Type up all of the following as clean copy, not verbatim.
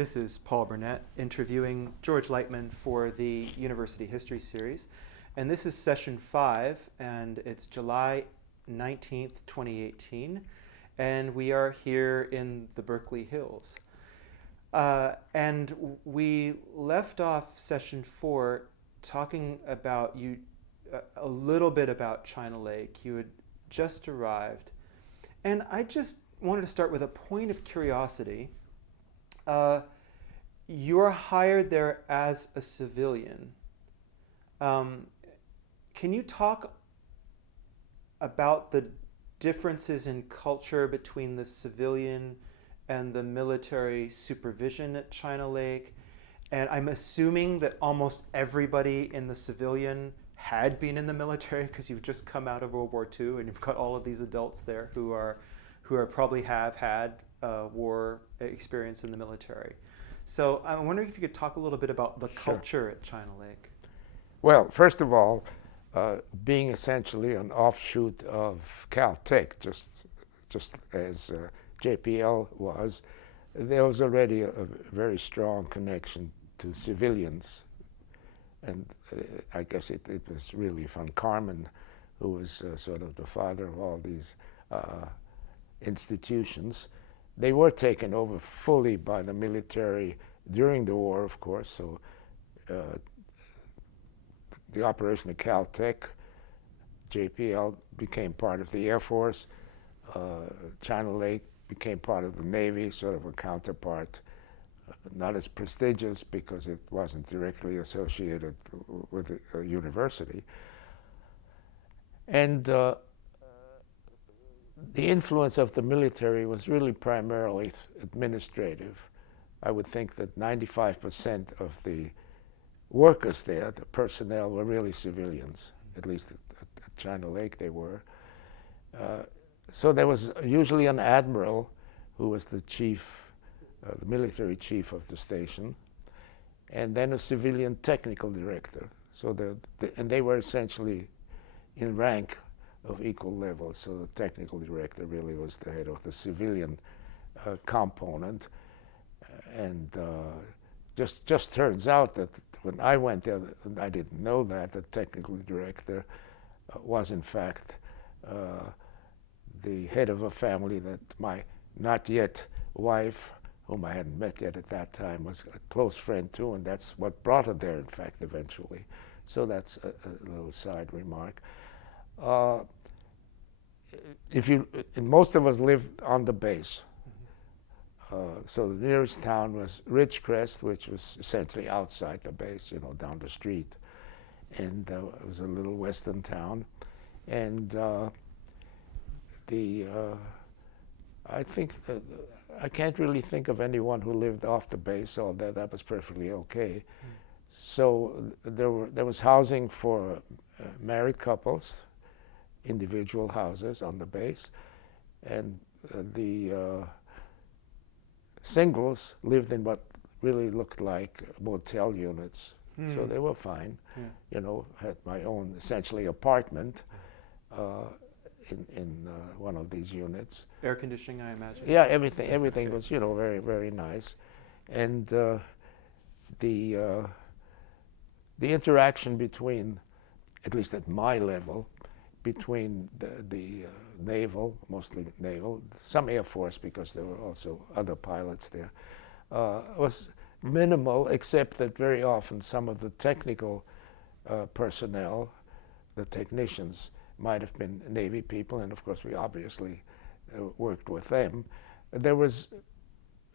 This is Paul Burnett interviewing George Leitmann for the University History Series. And this is session 5, and it's July 19th, 2018. And we are here in the Berkeley Hills. And we left off session 4 talking about a little bit about China Lake. You had just arrived. And I just wanted to start with a point of curiosity. You're hired there as a civilian. Can you talk about the differences in culture between the civilian and the military supervision at China Lake? And I'm assuming that almost everybody in the civilian had been in the military because you've just come out of World War II and you've got all of these adults there who are probably have had war experience in the military. So I'm wondering if you could talk a little bit about the culture at China Lake. Well, first of all, being essentially an offshoot of Caltech, just as JPL was, there was already a very strong connection to civilians. And I guess it was really von Karman who was sort of the father of all these institutions. They were taken over fully by the military during the war, of course. So the operation of Caltech, JPL became part of the Air Force. China Lake became part of the Navy, sort of a counterpart. Not as prestigious because it wasn't directly associated with a university. And the influence of the military was really primarily administrative. I would think that 95% of the workers there, the personnel, were really civilians, at least at China Lake they were. So there was usually an admiral who was the chief, the military chief of the station, and then a civilian technical director. So and they were essentially in rank of equal levels. So the technical director really was the head of the civilian component. And just turns out that when I went there, I didn't know that the technical director was in fact the head of a family that my not yet wife, whom I hadn't met yet at that time, was a close friend too, and that's what brought her there, in fact, eventually. So that's a little side remark. Most of us lived on the base. So the nearest town was Ridgecrest, which was essentially outside the base, down the street. And it was a little western town. And I think I can't really think of anyone who lived off the base, so that was perfectly okay. So there was housing for married couples, individual houses on the base, and the singles lived in what really looked like motel units. So they were fine. Had my own essentially apartment in one of these units. Air conditioning, I imagine. Yeah, everything was very, very nice, and the interaction between, at least at my level, between the naval, mostly naval, some Air Force because there were also other pilots there, was minimal, except that very often some of the technical personnel, the technicians, might have been Navy people, and of course we obviously worked with them. There was,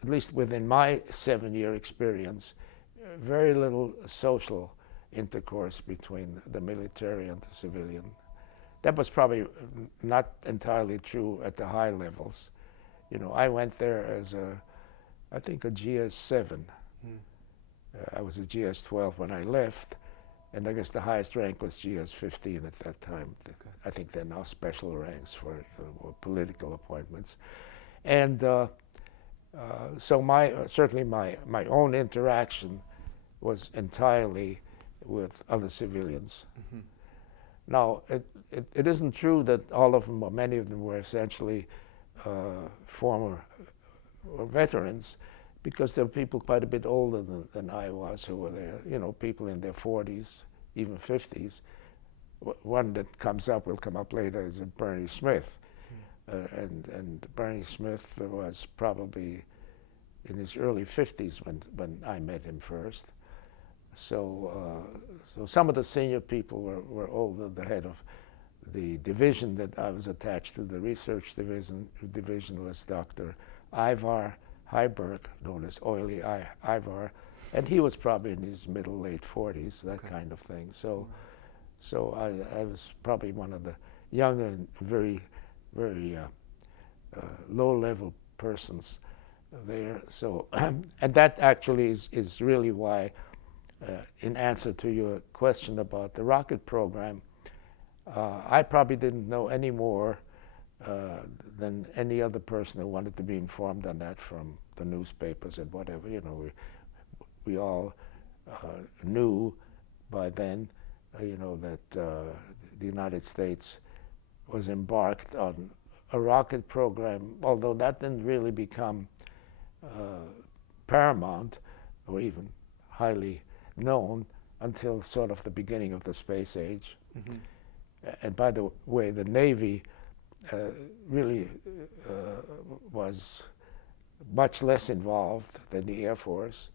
at least within my 7-year experience, very little social intercourse between the military and the civilian. That was probably not entirely true at the high levels. I went there as I think a GS-7. I was a GS-12 when I left, and I guess the highest rank was GS-15 at that time. I think they're now special ranks for political appointments. And so certainly my own interaction was entirely with other civilians. Now, it isn't true that all of them, or many of them, were essentially former veterans, because there were people quite a bit older than I was who were there, you know, people in their 40s, even 50s. One that comes up, will come up later, is Bernie Smith. And Bernie Smith was probably in his early 50s when I met him first. So some of the senior people were older. The head of the division that I was attached to, the research division was Dr. Ivar Heiberg, known as Oily Ivar, and he was probably in his middle, late 40s, that kind of thing. So I was probably one of the younger and very low-level persons there. So, and that actually is really why, in answer to your question about the rocket program, I probably didn't know any more than any other person who wanted to be informed on that from the newspapers and whatever. You know, we all knew by then, you know, that the United States was embarked on a rocket program, although that didn't really become paramount or even highly known until sort of the beginning of the space age. Mm-hmm. And by the way, the Navy really was much less involved than the Air Force,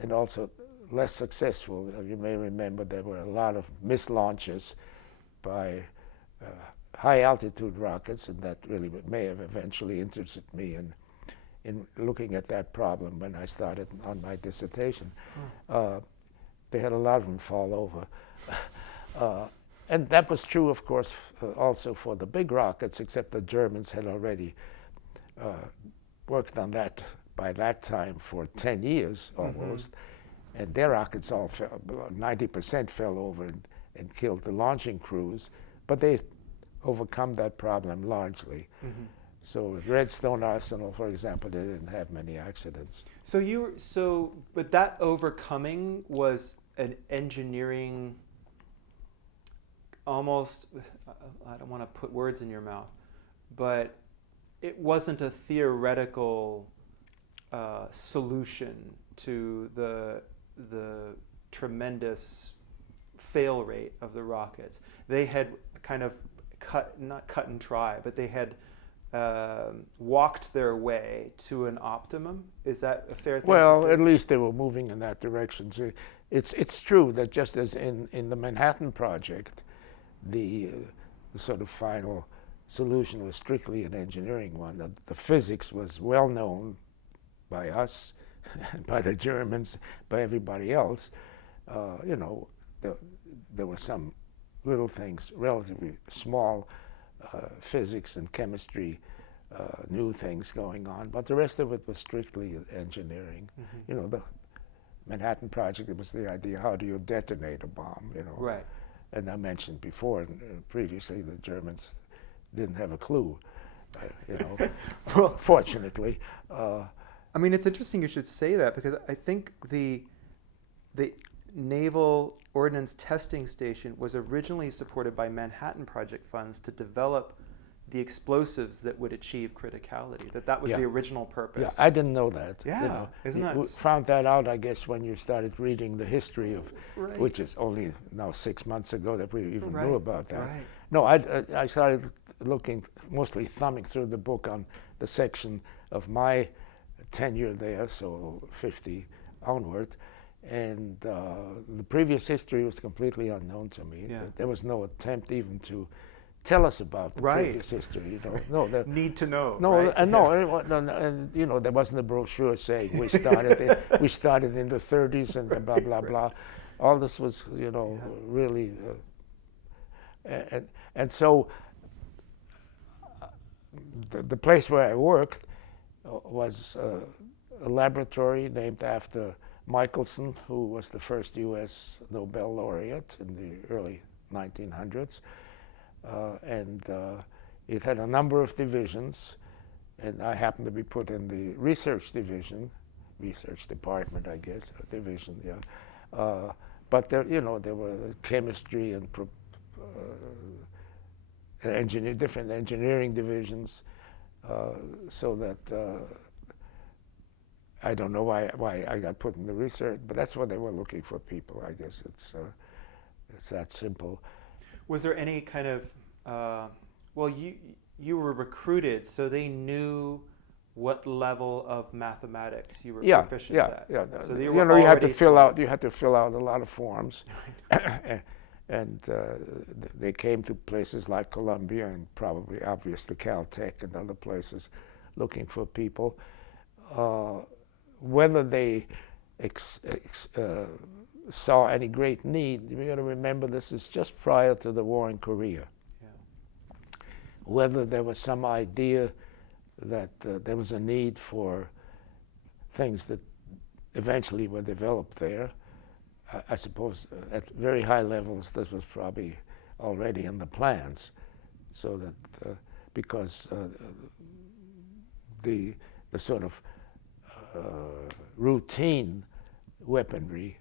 and also less successful. You may remember there were a lot of mislaunches by high-altitude rockets, and that really may have eventually interested me in looking at that problem when I started on my dissertation. They had a lot of them fall over. And that was true, of course, also for the big rockets, except the Germans had already worked on that by that time for 10 years almost. Mm-hmm. And their rockets all fell, 90% fell over and killed the launching crews, but they overcome that problem largely. Mm-hmm. So at Redstone Arsenal, for example, they didn't have many accidents. But that overcoming was an engineering, almost, I don't want to put words in your mouth, but it wasn't a theoretical solution to the tremendous fail rate of the rockets. They had kind of not cut and try, but they had walked their way to an optimum. Is that a fair thing to say? At least they were moving in that direction. So it's true that just as in the Manhattan Project, the sort of final solution was strictly an engineering one. The physics was well known by us, by the Germans, by everybody else. You know, there were some little things, relatively small physics and chemistry, new things going on, but the rest of it was strictly engineering. Mm-hmm. You know, the Manhattan Project, it was the idea, how do you detonate a bomb, you know? Right. And I mentioned before, previously, the Germans didn't have a clue, you know, well, fortunately. I mean, it's interesting you should say that, because I think the Naval Ordnance Testing Station was originally supported by Manhattan Project funds to develop the explosives that would achieve criticality, that was the original purpose. Yeah, I didn't know that. Yeah, you know. Isn't that? We found that out, I guess, when you started reading the history of, which is only now 6 months ago that we even knew about that. Right. No, I started looking, mostly thumbing through the book on the section of my tenure there, so 50 onward, and the previous history was completely unknown to me. Yeah. There was no attempt even to tell us about the previous history. You know, no, need to know. No, right? and you know, there wasn't a brochure saying we started in the 30s and blah blah blah. All this was, you know, really, and so the place where I worked was a laboratory named after Michelson, who was the first U.S. Nobel laureate in the early 1900s. And it had a number of divisions, and I happened to be put in the research division, research department, I guess, division, yeah. But there, you know, there were chemistry and different engineering divisions, so that I don't know why I got put in the research, but that's what they were looking for people. I guess it's that simple. Was there any kind of well, you were recruited, so they knew what level of mathematics you were proficient at. Yeah. So they you were know, you had to already fill out a lot of forms, and they came to places like Columbia and probably obviously Caltech and other places looking for people. Whether they saw any great need, you got to remember this is just prior to the war in Korea. Whether there was some idea that there was a need for things that eventually were developed there, I suppose at very high levels this was probably already in the plans, so that because the sort of routine weaponry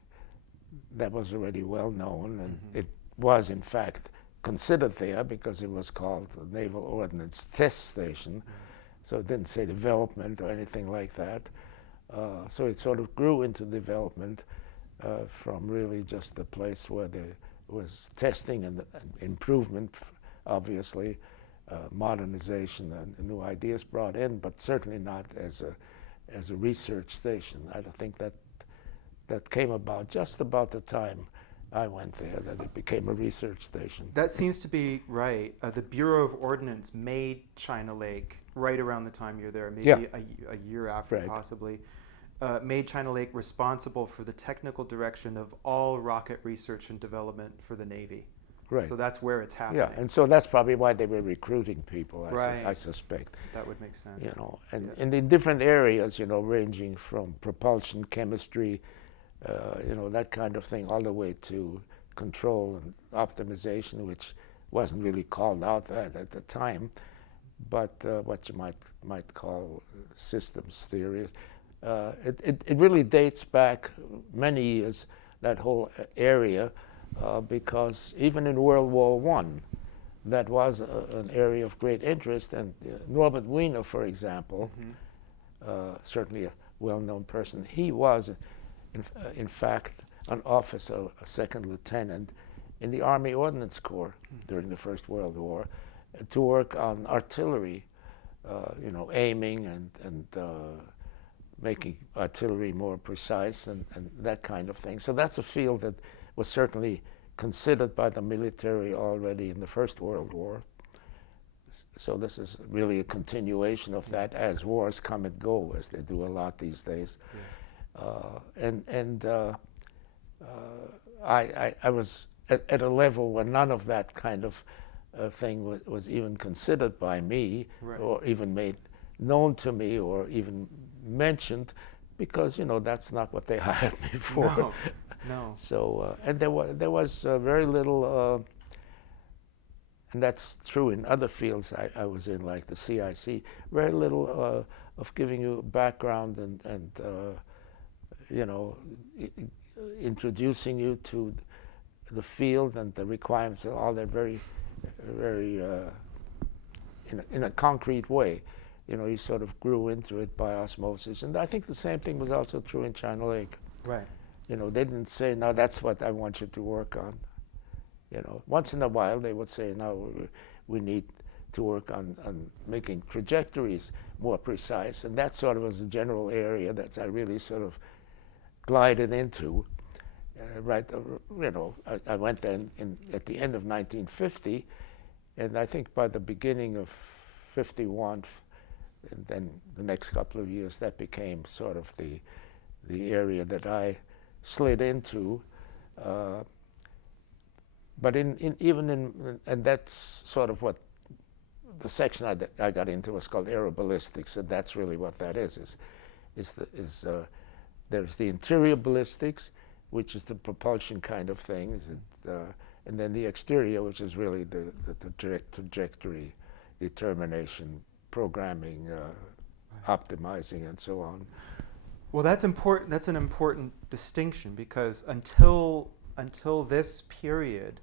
that was already well known, and it was in fact considered there because it was called the Naval Ordnance Test Station, so it didn't say development or anything like that. So it sort of grew into development from really just a place where there was testing and improvement, obviously, modernization and new ideas brought in, but certainly not as a research station. I think that came about just about the time I went there, that it became a research station. That seems to be right. The Bureau of Ordnance made China Lake right around the time you're there, maybe a year after, possibly. Made China Lake responsible for the technical direction of all rocket research and development for the Navy. Right. So that's where it's happening. Yeah, and so that's probably why they were recruiting people, I suspect. That would make sense. You know, and in different areas, you know, ranging from propulsion, chemistry, you know, that kind of thing, all the way to control and optimization, which wasn't really called out that at the time, but what you might call systems theory. It really dates back many years, that whole area, because even in World War I, that was an area of great interest. And Norbert Wiener, for example, certainly a well-known person, he was, in fact, an officer, a second lieutenant in the Army Ordnance Corps during the First World War, to work on artillery, you know, aiming and making artillery more precise and that kind of thing. So that's a field that was certainly considered by the military already in the First World War. So this is really a continuation of that as wars come and go, as they do a lot these days. I was at a level where none of that kind of thing was even considered by me, or even made known to me, or even mentioned, because, you know, that's not what they hired me for. No. So and there was very little, and that's true in other fields I was in, like the CIC. Very little of giving you background and you know, introducing you to the field and the requirements and all that very in a concrete way. You know, you sort of grew into it by osmosis. And I think the same thing was also true in China Lake. Right. You know, they didn't say, no, that's what I want you to work on. You know, once in a while they would say, no, we need to work on making trajectories more precise. And that sort of was a general area that I really sort of glided into. You know, I went there at the end of 1950, and I think by the beginning of 51, and then the next couple of years, that became sort of the area that I slid into. But and that's sort of what the section I got into was called aeroballistics, and that's really what that is there's the interior ballistics, which is the propulsion kind of things, and then the exterior, which is really the trajectory determination, programming, optimizing, and so on. Well, that's important. That's an important distinction, because until this period,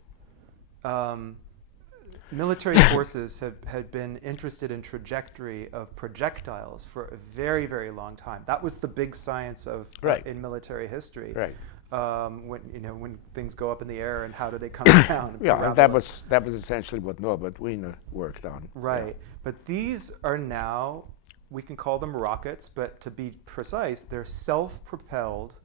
military forces had been interested in trajectory of projectiles for a very, very long time. That was the big science of in military history. Right. When things go up in the air and how do they come down? Yeah, and that was essentially what Norbert Wiener worked on. Right. Yeah. But these are now, we can call them rockets, but to be precise, they're self-propelled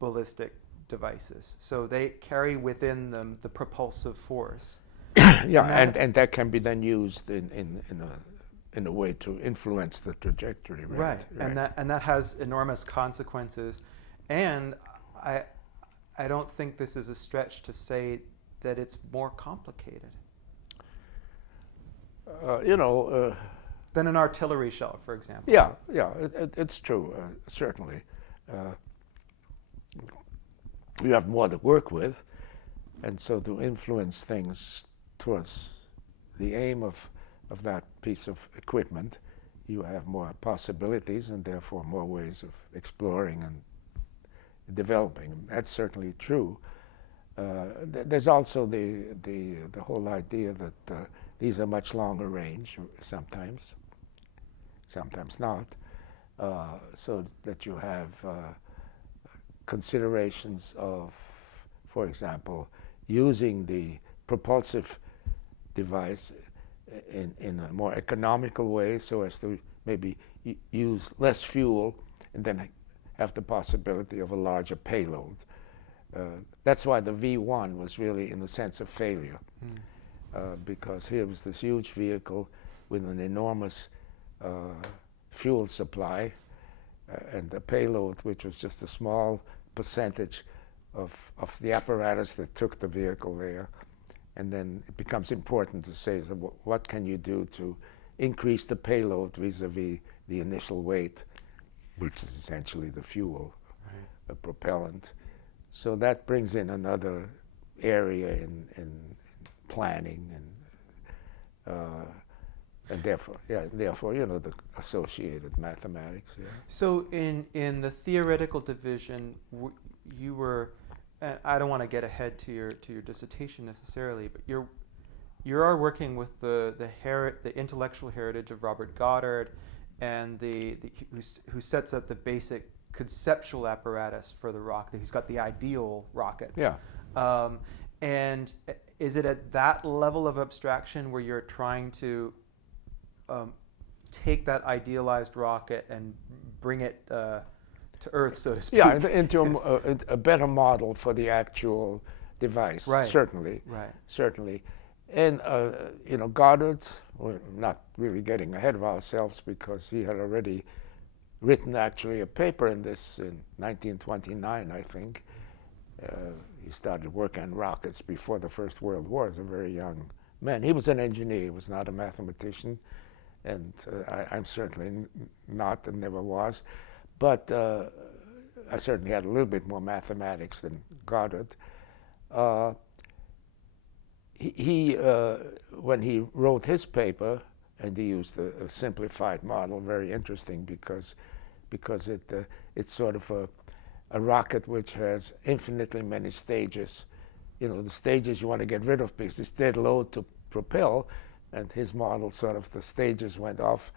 ballistic devices. So they carry within them the propulsive force. Yeah, and that can be then used in a way to influence the trajectory. Right. And that has enormous consequences. And I don't think this is a stretch to say that it's more complicated. Than an artillery shell, for example. Yeah, it's true, certainly. You have more to work with, and so to influence things towards the aim of that piece of equipment, you have more possibilities and therefore more ways of exploring and developing. That's certainly true. There's also the whole idea that these are much longer range sometimes not, so that you have considerations of, for example, using the propulsive device in a more economical way so as to maybe use less fuel and then have the possibility of a larger payload. That's why the V1 was really in a sense of failure, because here was this huge vehicle with an enormous fuel supply and the payload, which was just a small percentage of the apparatus that took the vehicle there. And then it becomes important to say, so what can you do to increase the payload vis-a-vis the initial weight, which is essentially the fuel, the propellant. So that brings in another area in planning and therefore, the associated mathematics. Yeah. So in the theoretical division, you were, and I don't want to get ahead to your dissertation necessarily, but you are working with the intellectual heritage of Robert Goddard, and who sets up the basic conceptual apparatus for the rocket. He's got the ideal rocket. Yeah. And is it at that level of abstraction where you're trying to take that idealized rocket and bring it to Earth, so to speak? Yeah, into a better model for the actual device. Right. Certainly. Right. Certainly. And Goddard, we're not really getting ahead of ourselves because he had already written actually a paper in this in 1929, I think. He started work on rockets before the First World War as a very young man. He was an engineer, he was not a mathematician, and I'm certainly not and never was. But I certainly had a little bit more mathematics than Goddard. When he wrote his paper, and he used a simplified model, very interesting because it's sort of a rocket which has infinitely many stages. The stages you want to get rid of because it's dead low to propel, and his model sort of the stages went off.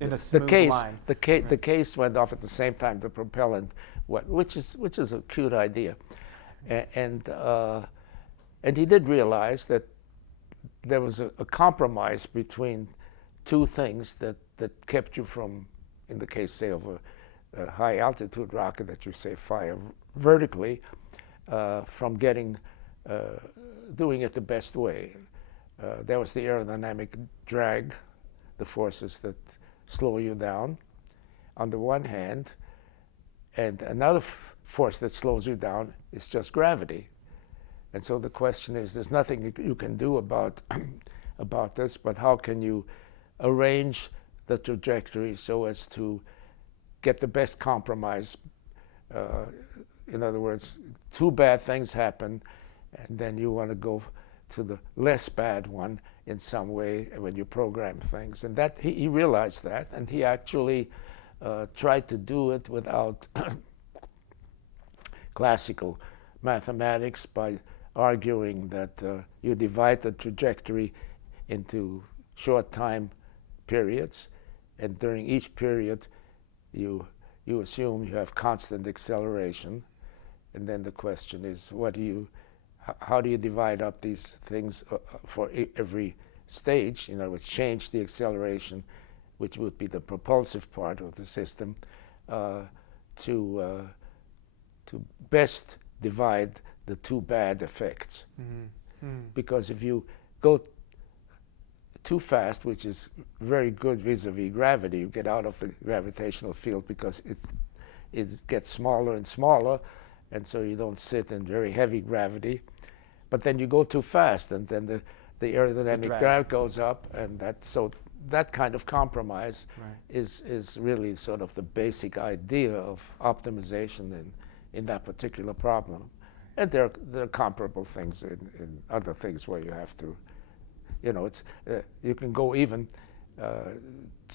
In a smooth line. The case went off at the same time the propellant went, which is a cute idea, and he did realize that there was a compromise between two things that kept you from, in the case, say, of a high altitude rocket that you say fire vertically, from doing it the best way. There was the aerodynamic drag, the forces that slow you down, on the one hand, and another force that slows you down is just gravity. And so the question is, there's nothing you can do about this, but how can you arrange the trajectory so as to get the best compromise? In other words, two bad things happen, and then you want to go to the less bad one in some way when you program things. And that he realized that, and he actually tried to do it without classical mathematics by arguing that you divide the trajectory into short time periods, and during each period you assume you have constant acceleration, and then the question is, how do you divide up these things for every stage? In other words, change the acceleration, which would be the propulsive part of the system, to best divide the two bad effects. Because if you go too fast, which is very good vis-a-vis gravity, you get out of the gravitational field because it gets smaller and smaller, and so you don't sit in very heavy gravity. But then you go too fast, and then the aerodynamic drag goes up, and that kind of compromise is really sort of the basic idea of optimization in that particular problem. And there are comparable things in other things where you have to, you can go even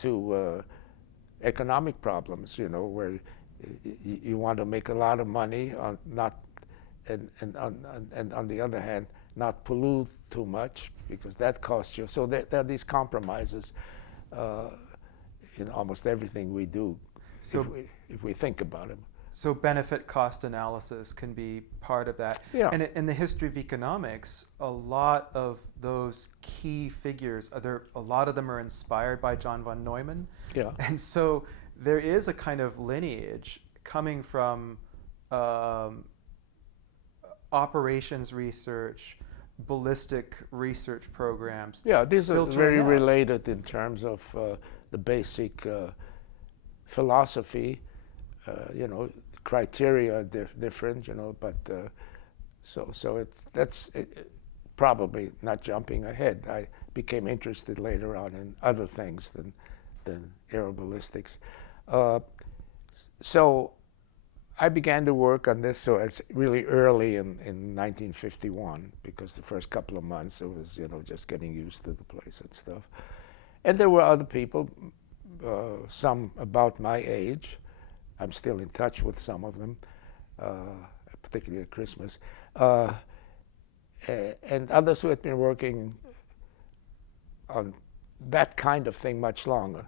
to economic problems, where you want to make a lot of money, and on the other hand, not pollute too much, because that costs you. So there are these compromises in almost everything we do, so if we think about them. So benefit cost analysis can be part of that. Yeah. And in the history of economics, a lot of those key figures, a lot of them are inspired by John von Neumann. Yeah. And so there is a kind of lineage coming from operations research, ballistic research programs. Yeah, these are very out. related in terms of the basic philosophy. Criteria are different, but so that's probably not jumping ahead. I became interested later on in other things than aeroballistics. So I began to work on this, so it's really early in 1951, because the first couple of months it was, just getting used to the place and stuff. And there were other people, some about my age. I'm still in touch with some of them, particularly at Christmas, and others who had been working on that kind of thing much longer,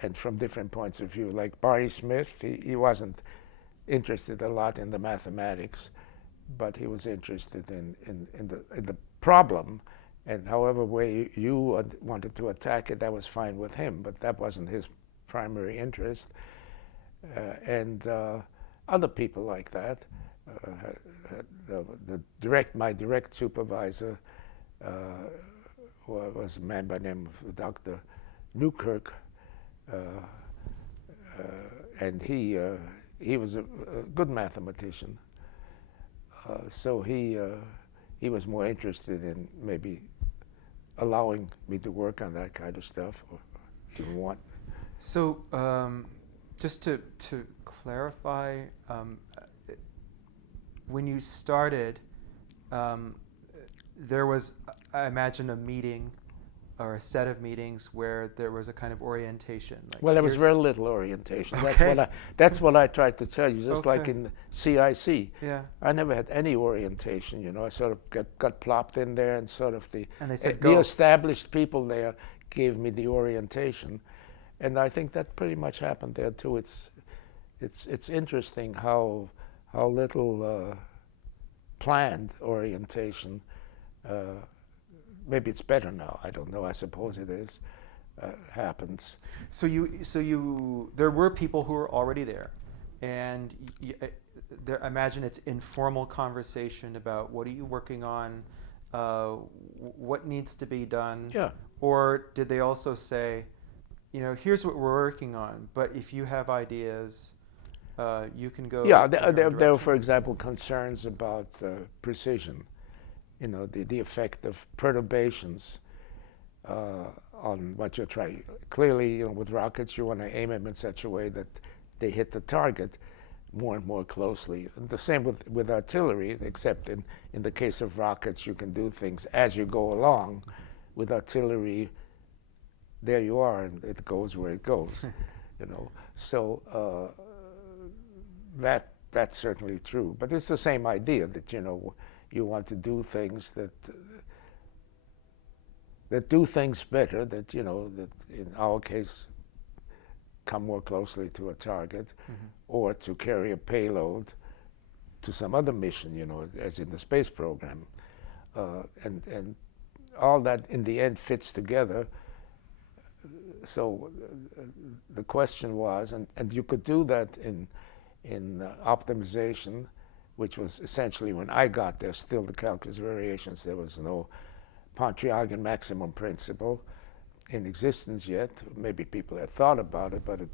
and from different points of view. Like Barney Smith, he wasn't interested a lot in the mathematics, but he was interested in the problem, and however way you wanted to attack it, that was fine with him, but that wasn't his primary interest. And other people like that. My direct supervisor was a man by the name of Dr. Newkirk, and he was a good mathematician. So he was more interested in maybe allowing me to work on that kind of stuff, or didn't want. So. Just to clarify, when you started, there was, I imagine, a meeting or a set of meetings where there was a kind of orientation. Like, well, there was very little orientation. Okay. That's what I tried to tell you, just Okay. like in CIC. Yeah. I never had any orientation, I sort of got plopped in there, and sort of And they said, the go. established people there gave me the orientation. And I think that pretty much happened there too. It's interesting how little planned orientation. Maybe it's better now. I don't know. I suppose it is. Happens. So there were people who were already there, and I imagine it's informal conversation about what are you working on, what needs to be done. Yeah. Or did they also say, here's what we're working on, but if you have ideas, you can go. Yeah, there were, for example, concerns about precision, the effect of perturbations on what you're trying. Clearly, with rockets, you want to aim them in such a way that they hit the target more and more closely. And the same with artillery, except in the case of rockets, you can do things as you go along. With artillery, there you are, and it goes where it goes, So that's certainly true. But it's the same idea that you want to do things that do things better, that, that in our case come more closely to a target, or to carry a payload to some other mission, as in the space program. And all that in the end fits together. So the question was, and you could do that in optimization, which was essentially, when I got there, still the calculus variations. There was no Padrian maximum principle in existence yet. Maybe people had thought about it, but it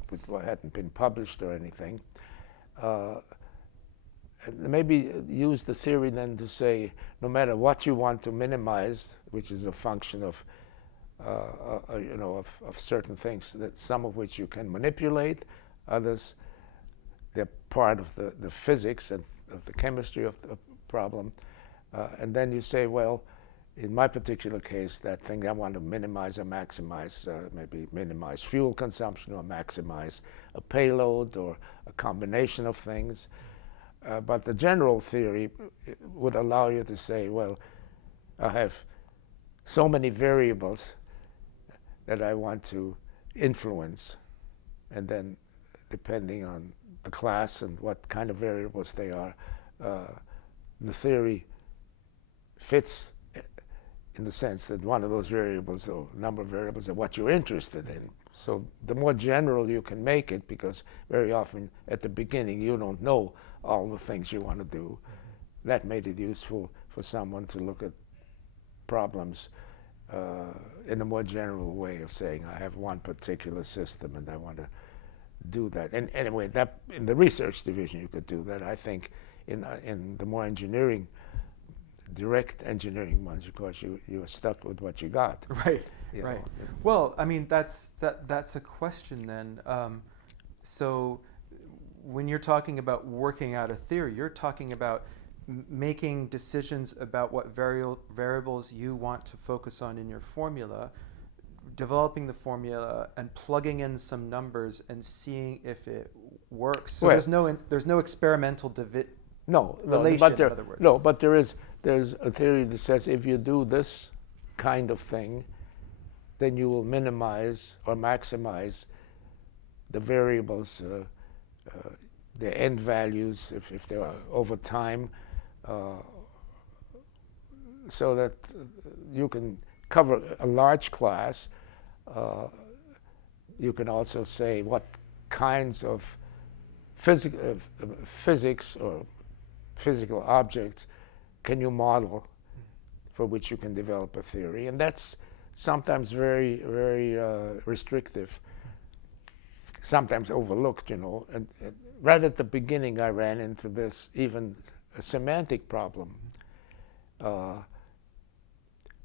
hadn't been published or anything. And maybe use the theory then to say, no matter what you want to minimize, which is a function of of certain things, that some of which you can manipulate, others they're part of the physics and of the chemistry of the problem, and then you say, well, in my particular case, that thing I want to minimize or maximize, maybe minimize fuel consumption or maximize a payload or a combination of things. But the general theory would allow you to say, well, I have so many variables that I want to influence, and then depending on the class and what kind of variables they are, the theory fits in the sense that one of those variables or number of variables are what you're interested in. So the more general you can make it, because very often at the beginning you don't know all the things you want to do, that made it useful for someone to look at problems in a more general way of saying, I have one particular system and I want to do that. And anyway, that in the research division you could do that. I think in the more engineering, direct engineering ones, of course, you are stuck with what you got. Right, right. Well, I mean, that's a question then. So when you're talking about working out a theory, you're talking about making decisions about what variables you want to focus on in your formula, developing the formula and plugging in some numbers and seeing if it works. So well, there's no experimental relation, in other words. No, but there's a theory that says if you do this kind of thing, then you will minimize or maximize the variables, the end values, if they are over time, so that you can cover a large class. You can also say what kinds of physics or physical objects can you model for which you can develop a theory, and that's sometimes very, very restrictive, sometimes overlooked, and right at the beginning I ran into this, even a semantic problem.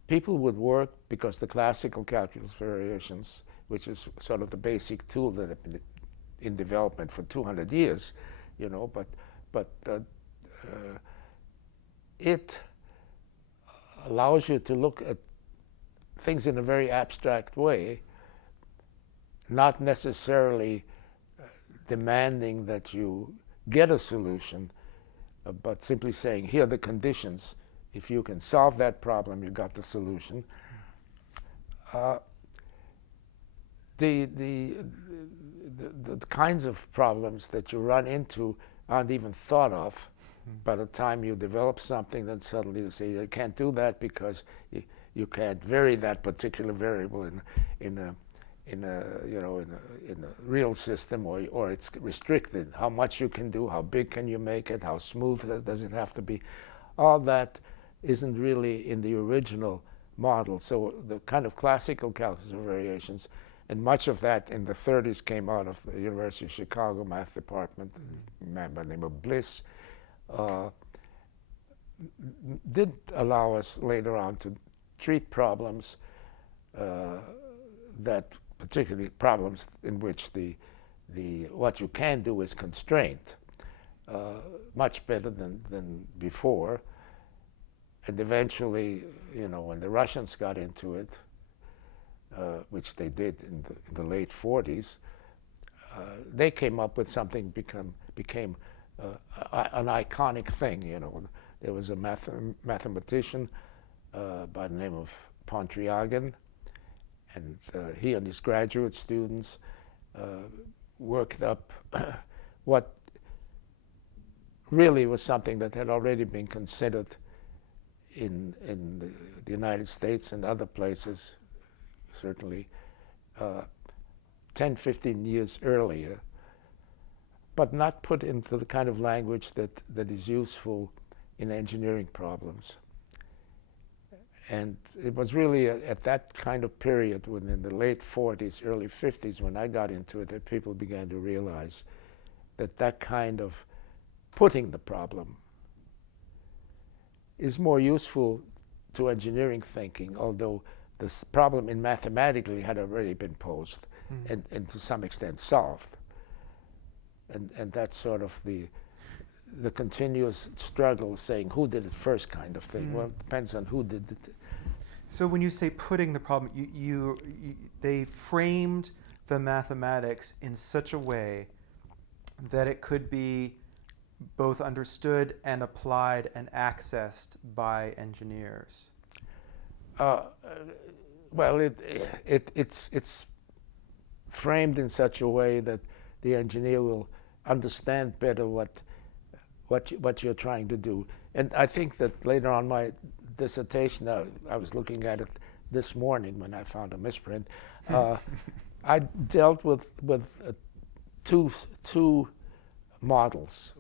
People would work, because the classical calculus variations, which is sort of the basic tool that had been in development for 200 years, but it allows you to look at things in a very abstract way, not necessarily demanding that you get a solution, but simply saying, here are the conditions. If you can solve that problem, you got the solution. The kinds of problems that you run into aren't even thought of. By the time you develop something, then suddenly you say you can't do that because you can't vary that particular variable in a real system, or it's restricted. How much you can do, how big can you make it, how smooth does it have to be? All that isn't really in the original model. So the kind of classical calculus variations, and much of that in the 30s came out of the University of Chicago math department, a man by the name of Bliss, did allow us later on to treat problems that, particularly problems in which the what you can do is constrained, much better than before. And eventually, when the Russians got into it, which they did in the late 40s, they came up with something became an iconic thing. There was a mathematician by the name of Padrians, and he and his graduate students worked up what really was something that had already been considered in the United States and other places, certainly 10, 15 years earlier, but not put into the kind of language that is useful in engineering problems. And it was really at that kind of period, when in the late 40s, early 50s, when I got into it, that people began to realize that that kind of putting the problem is more useful to engineering thinking, although the problem in mathematically had already been posed and to some extent solved. And that's sort of the continuous struggle, saying who did it first kind of thing. Well, it depends on who did it. So when you say putting the problem, they framed the mathematics in such a way that it could be both understood and applied and accessed by engineers. Well, it's framed in such a way that the engineer will understand better what you're trying to do. And I think that later on my dissertation, I was looking at it this morning when I found a misprint. I dealt with two models,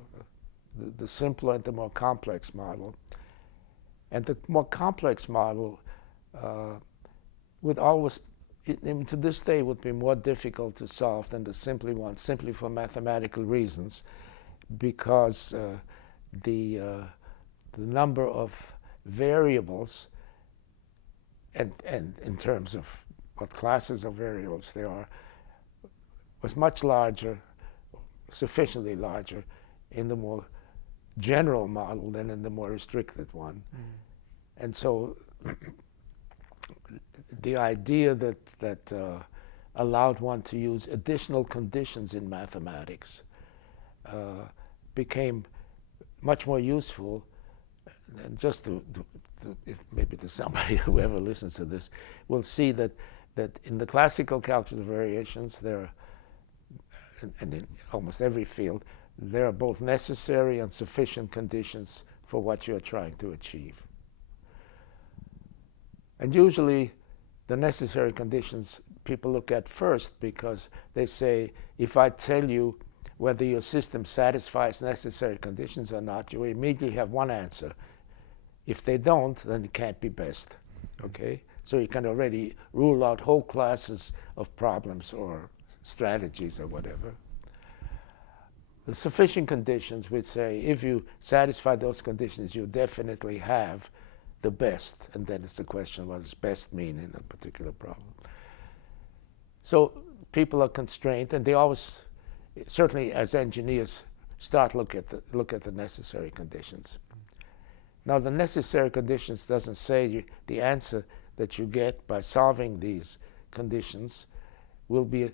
the simpler and the more complex model. And the more complex model would always, even to this day, would be more difficult to solve than the simply one, simply for mathematical reasons, because the number of variables and in terms of what classes of variables there are was much larger, sufficiently larger, in the more general model than in the more restricted one. And so the idea that allowed one to use additional conditions in mathematics became much more useful. And just if maybe to somebody who ever listens to this will see that in the classical calculus of variations, there are, and in almost every field, there are both necessary and sufficient conditions for what you're trying to achieve. And usually the necessary conditions people look at first, because they say, if I tell you whether your system satisfies necessary conditions or not, you immediately have one answer. If they don't, then it can't be best, okay? So you can already rule out whole classes of problems or strategies or whatever. The sufficient conditions would say, if you satisfy those conditions, you definitely have the best. And then it's the question, what does best mean in a particular problem? So people are constrained, and they always, certainly as engineers, start look at the necessary conditions. Now the necessary conditions doesn't say the answer that you get by solving these conditions will be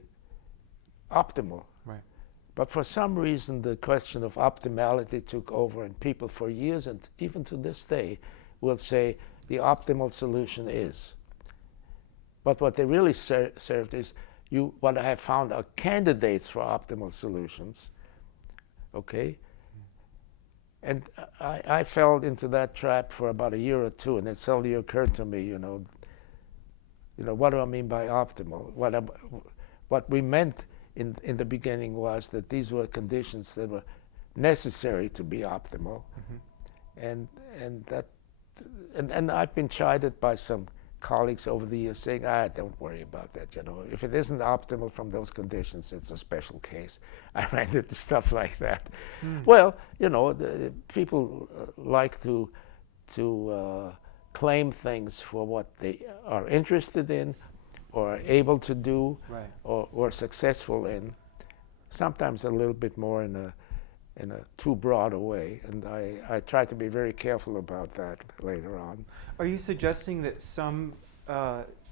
optimal. Right. But for some reason the question of optimality took over, and people for years and even to this day will say the optimal solution is. But what they really served is, what I have found are candidates for optimal solutions, okay? And I fell into that trap for about a year or two, and it suddenly occurred to me, what do I mean by optimal? What we meant in the beginning was that these were conditions that were necessary to be optimal, and I've been chided by some colleagues over the years saying, don't worry about that, if it isn't optimal from those conditions, it's a special case. I ran into stuff like that. Well, people like to claim things for what they are interested in or are able to do, right, or successful in, sometimes a little bit more in a too broad a way, and I try to be very careful about that later on. Are you suggesting that some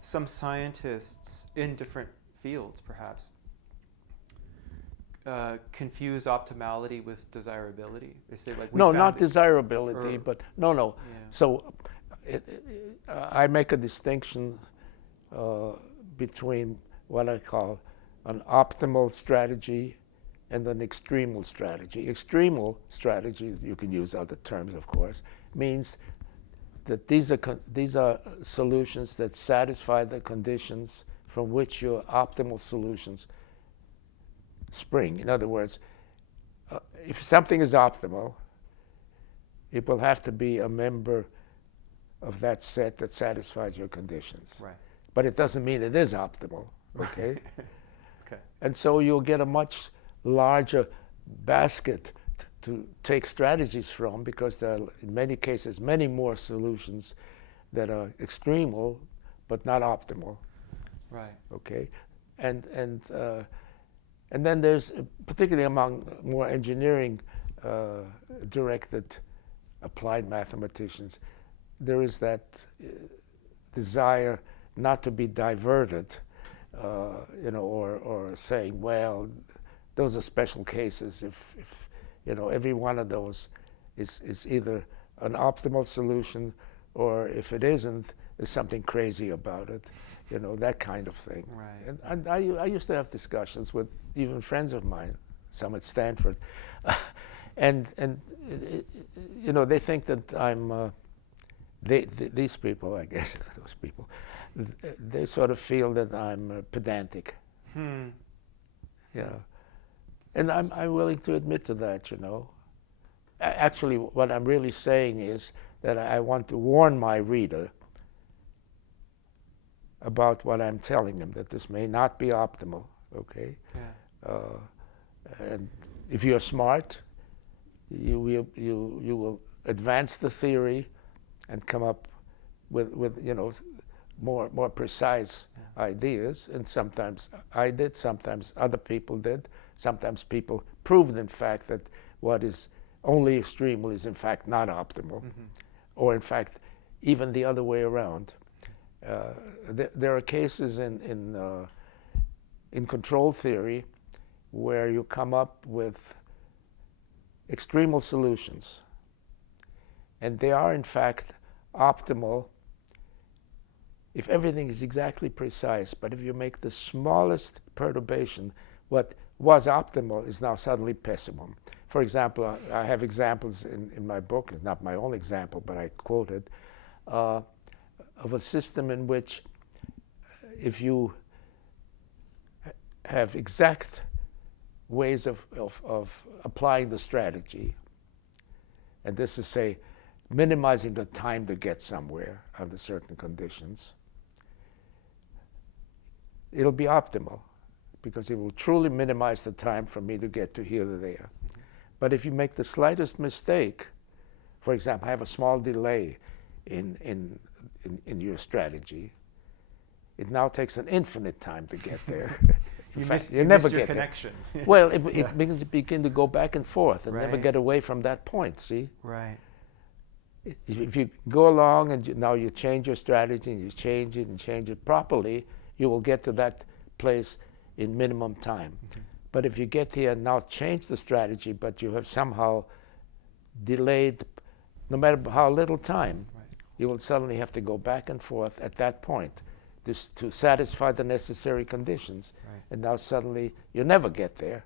scientists in different fields, perhaps, confuse optimality with desirability. They say like no, not desirability, but no. Yeah. So I make a distinction between what I call an optimal strategy and an extremal strategy. Extremal strategy, you can use other terms, of course, means that these are solutions that satisfy the conditions from which your optimal solutions spring. In other words, if something is optimal, it will have to be a member of that set that satisfies your conditions. Right. But it doesn't mean it is optimal, okay? Okay. And so you'll get a much larger basket to take strategies from, because there are, in many cases, many more solutions that are extremal but not optimal. Right. Okay, and then there's, particularly among more engineering directed applied mathematicians, there is that desire not to be diverted, or saying, well, those are special cases. If every one of those is either an optimal solution, or if it isn't, there's something crazy about it, that kind of thing. Right. And I used to have discussions with even friends of mine, some at Stanford, and they think that I'm, these people, I guess, those people, they sort of feel that I'm pedantic. And I'm willing to admit to that, Actually, what I'm really saying is that I want to warn my reader about what I'm telling him, that this may not be optimal, okay? Yeah. And if you're smart, you will advance the theory and come up with more precise ideas. And sometimes I did, sometimes other people did. Sometimes people proved, in fact, that what is only extremal is in fact not optimal, or in fact even the other way around. There are cases in control theory where you come up with extremal solutions, and they are in fact optimal if everything is exactly precise. But if you make the smallest perturbation, what was optimal is now suddenly pessimum. For example, I have examples in my book, it's not my own example, but I quoted, of a system in which if you have exact ways of applying the strategy, and this is, say, minimizing the time to get somewhere under certain conditions, it'll be optimal, because it will truly minimize the time for me to get to here or there. But if you make the slightest mistake, for example, have a small delay in your strategy, it now takes an infinite time to get there. You never miss your get connection. there. Well, it begins to go back and forth and never Right. get away from that point, see? Right. If you go along and now you change your strategy and you change it properly, you will get to that place in minimum time. But if you get here and now change the strategy, but you have somehow delayed, no matter how little time, you will suddenly have to go back and forth at that point to satisfy the necessary conditions. Right. And now suddenly you never get there.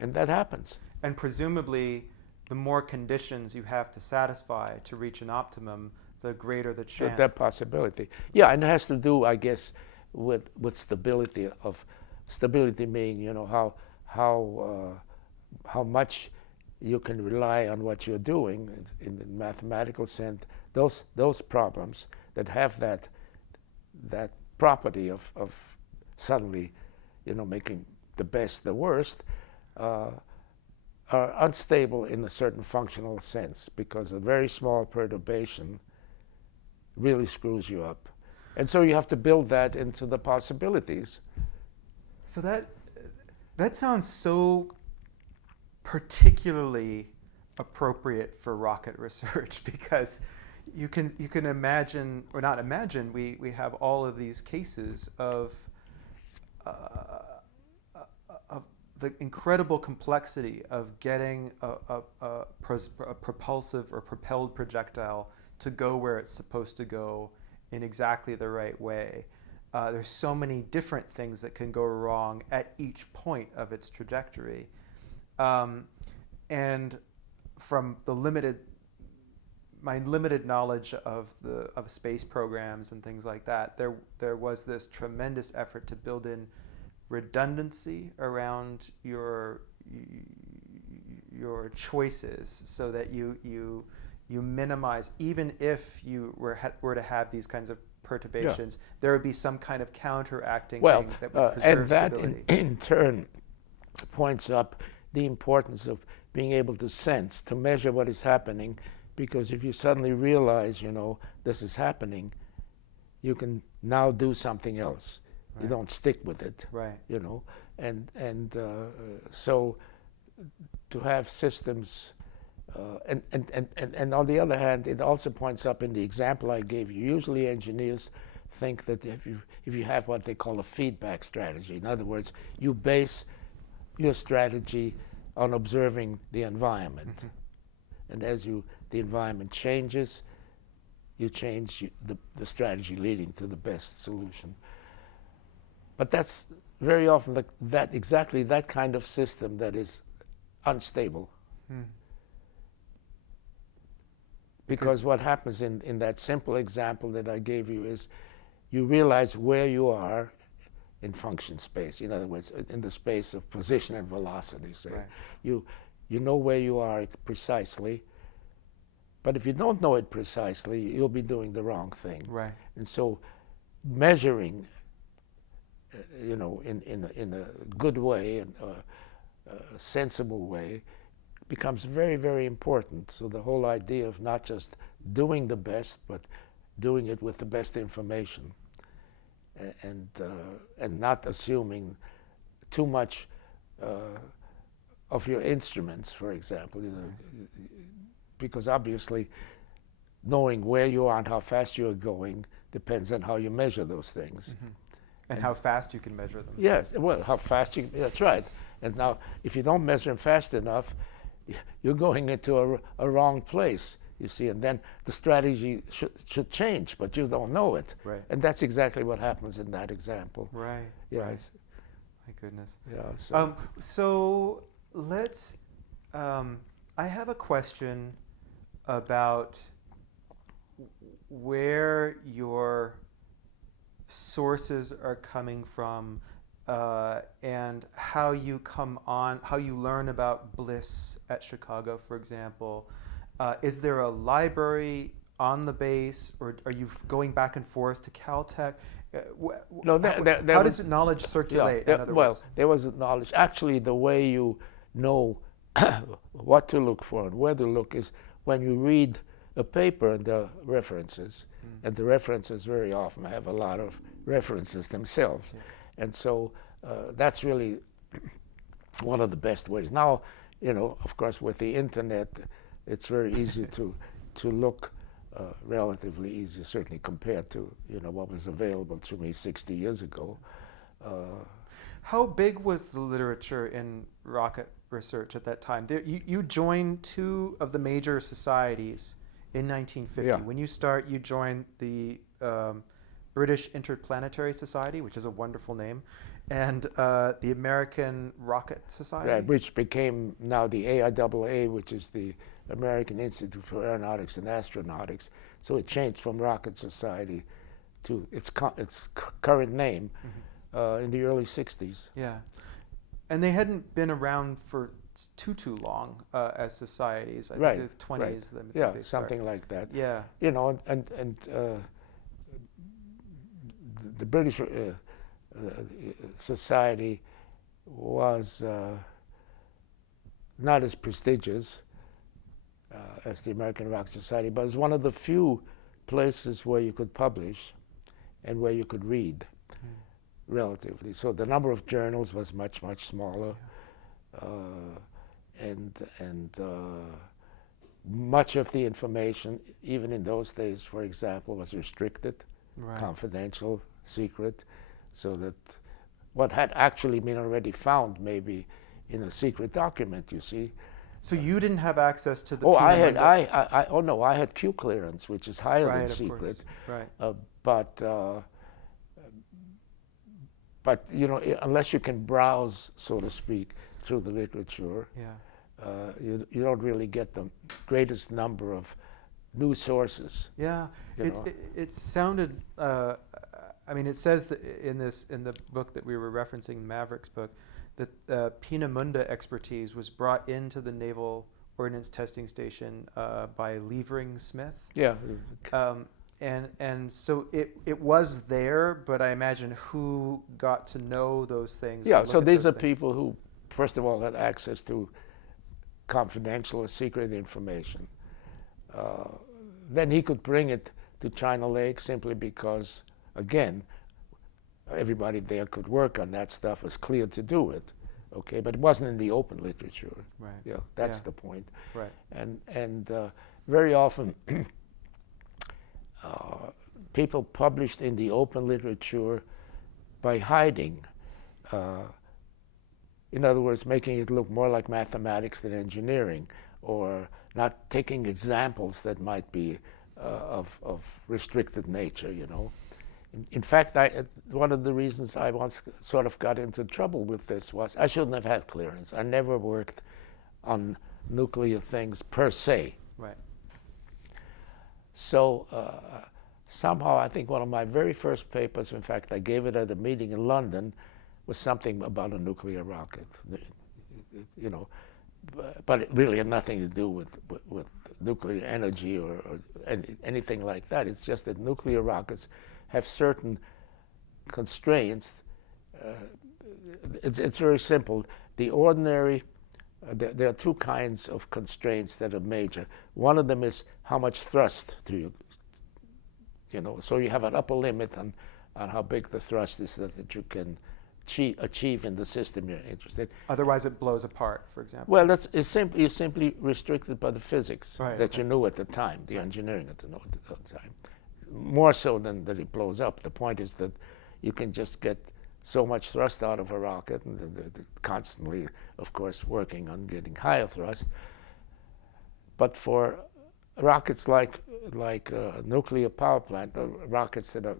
And that happens. And presumably, the more conditions you have to satisfy to reach an optimum, the greater the chance. That possibility. Yeah, and it has to do, I guess, with stability meaning, how much you can rely on what you're doing in the mathematical sense. Those problems that have that property of suddenly, making the best the worst, are unstable in a certain functional sense, because a very small perturbation really screws you up. And so you have to build that into the possibilities. So that sounds so particularly appropriate for rocket research, because you can imagine, or not imagine, we have all of these cases of the incredible complexity of getting a propulsive or propelled projectile to go where it's supposed to go in exactly the right way. There's so many different things that can go wrong at each point of its trajectory. And from my limited knowledge of space programs and things like that, there was this tremendous effort to build in redundancy around your choices, so that you minimize, even if you were to have these kinds of perturbations, there would be some kind of counteracting thing that would preserve and that stability. in turn points up the importance of being able to sense, to measure what is happening, because if you suddenly realize, this is happening, you can now do something else. Right. You don't stick with it. Right. And so to have systems, and on the other hand, it also points up in the example I gave you. Usually, engineers think that if you have what they call a feedback strategy, in other words, you base your strategy on observing the environment, and as the environment changes, you change the strategy leading to the best solution. But that's very often exactly that kind of system that is unstable. Because what happens in that simple example that I gave you is you realize where you are in function space. In other words, in the space of position and velocity, say. Right. You know where you are precisely, but if you don't know it precisely, you'll be doing the wrong thing. Right. And so measuring, in a good way, and a sensible way, becomes very, very important. So the whole idea of not just doing the best, but doing it with the best information, and not assuming too much of your instruments, for example, because obviously knowing where you are and how fast you are going depends on how you measure those things. And how fast you can measure them. Yes, well, how fast that's right. And now, if you don't measure them fast enough, you're going into a wrong place, you see, and then the strategy should change, but you don't know it. Right. And that's exactly what happens in that example. Right. Yeah. Right. My goodness. Yeah. So let's, I have a question about where your sources are coming from, and how you learn about bliss at Chicago, for example. Is there a library on the base, or are you going back and forth to Caltech? No, how does knowledge circulate? In other words? There was knowledge. Actually, the way you know what to look for and where to look is when you read a paper and the references, and the references very often have a lot of references themselves, and so that's really one of the best ways. Now, of course, with the internet, it's very easy to look, relatively easy, certainly compared to what was available to me 60 years ago. How big was the literature in rocket research at that time? You joined two of the major societies in 1950. Yeah. When you start, you joined the British Interplanetary Society, which is a wonderful name, and the American Rocket Society. Right, which became now the AIAA, which is the American Institute for Aeronautics and Astronautics. So it changed from Rocket Society to its current name in the early 60s. Yeah, and they hadn't been around for too long as societies. I think the 20s. Right. Yeah, something like that. Yeah. And the British Society was not as prestigious as the American Rocket Society, but it's one of the few places where you could publish and where you could read, relatively. So the number of journals was much, much smaller, and much of the information, even in those days, for example, was restricted, confidential, secret, so that what had actually been already found maybe in a secret document, you see. So you didn't have access to the Oh, Pienemunde- I had Q clearance, which is higher than Right, of secret. course. Right. But you know, unless you can browse, so to speak, through the literature, Yeah. you don't really get the greatest number of new sources. Yeah. You know. It sounded. I mean, it says that in the book that we were referencing, Maverick's book, that Pienemunde expertise was brought into the Naval Ordnance Testing Station by Levering Smith. Yeah. And so it was there, but I imagine who got to know those things. Yeah, so these are people who, first of all, had access to confidential or secret information. Then he could bring it to China Lake simply because, again, everybody there could work on that stuff. It was clear to do it, okay? But it wasn't in the open literature. Right. Yeah, that's the point. Right. And very often, people published in the open literature by hiding. In other words, making it look more like mathematics than engineering, or not taking examples that might be of restricted nature, you know. In fact, one of the reasons I once sort of got into trouble with this was I shouldn't have had clearance. I never worked on nuclear things per se. Right. So somehow I think one of my very first papers, in fact I gave it at a meeting in London, was something about a nuclear rocket, you know, but it really had nothing to do with nuclear energy or anything like that. It's just that nuclear rockets have certain constraints. It's very simple. The ordinary, there are two kinds of constraints that are major. One of them is how much thrust do you know, so you have an upper limit on how big the thrust is that you can achieve in the system you're interested in. Otherwise it blows apart, for example. Well, you're simply restricted by the physics that you knew at the time, the engineering at the time. More so than that it blows up. The point is that you can just get so much thrust out of a rocket, and they're constantly, of course, working on getting higher thrust. But for rockets like a nuclear power plant, or rockets that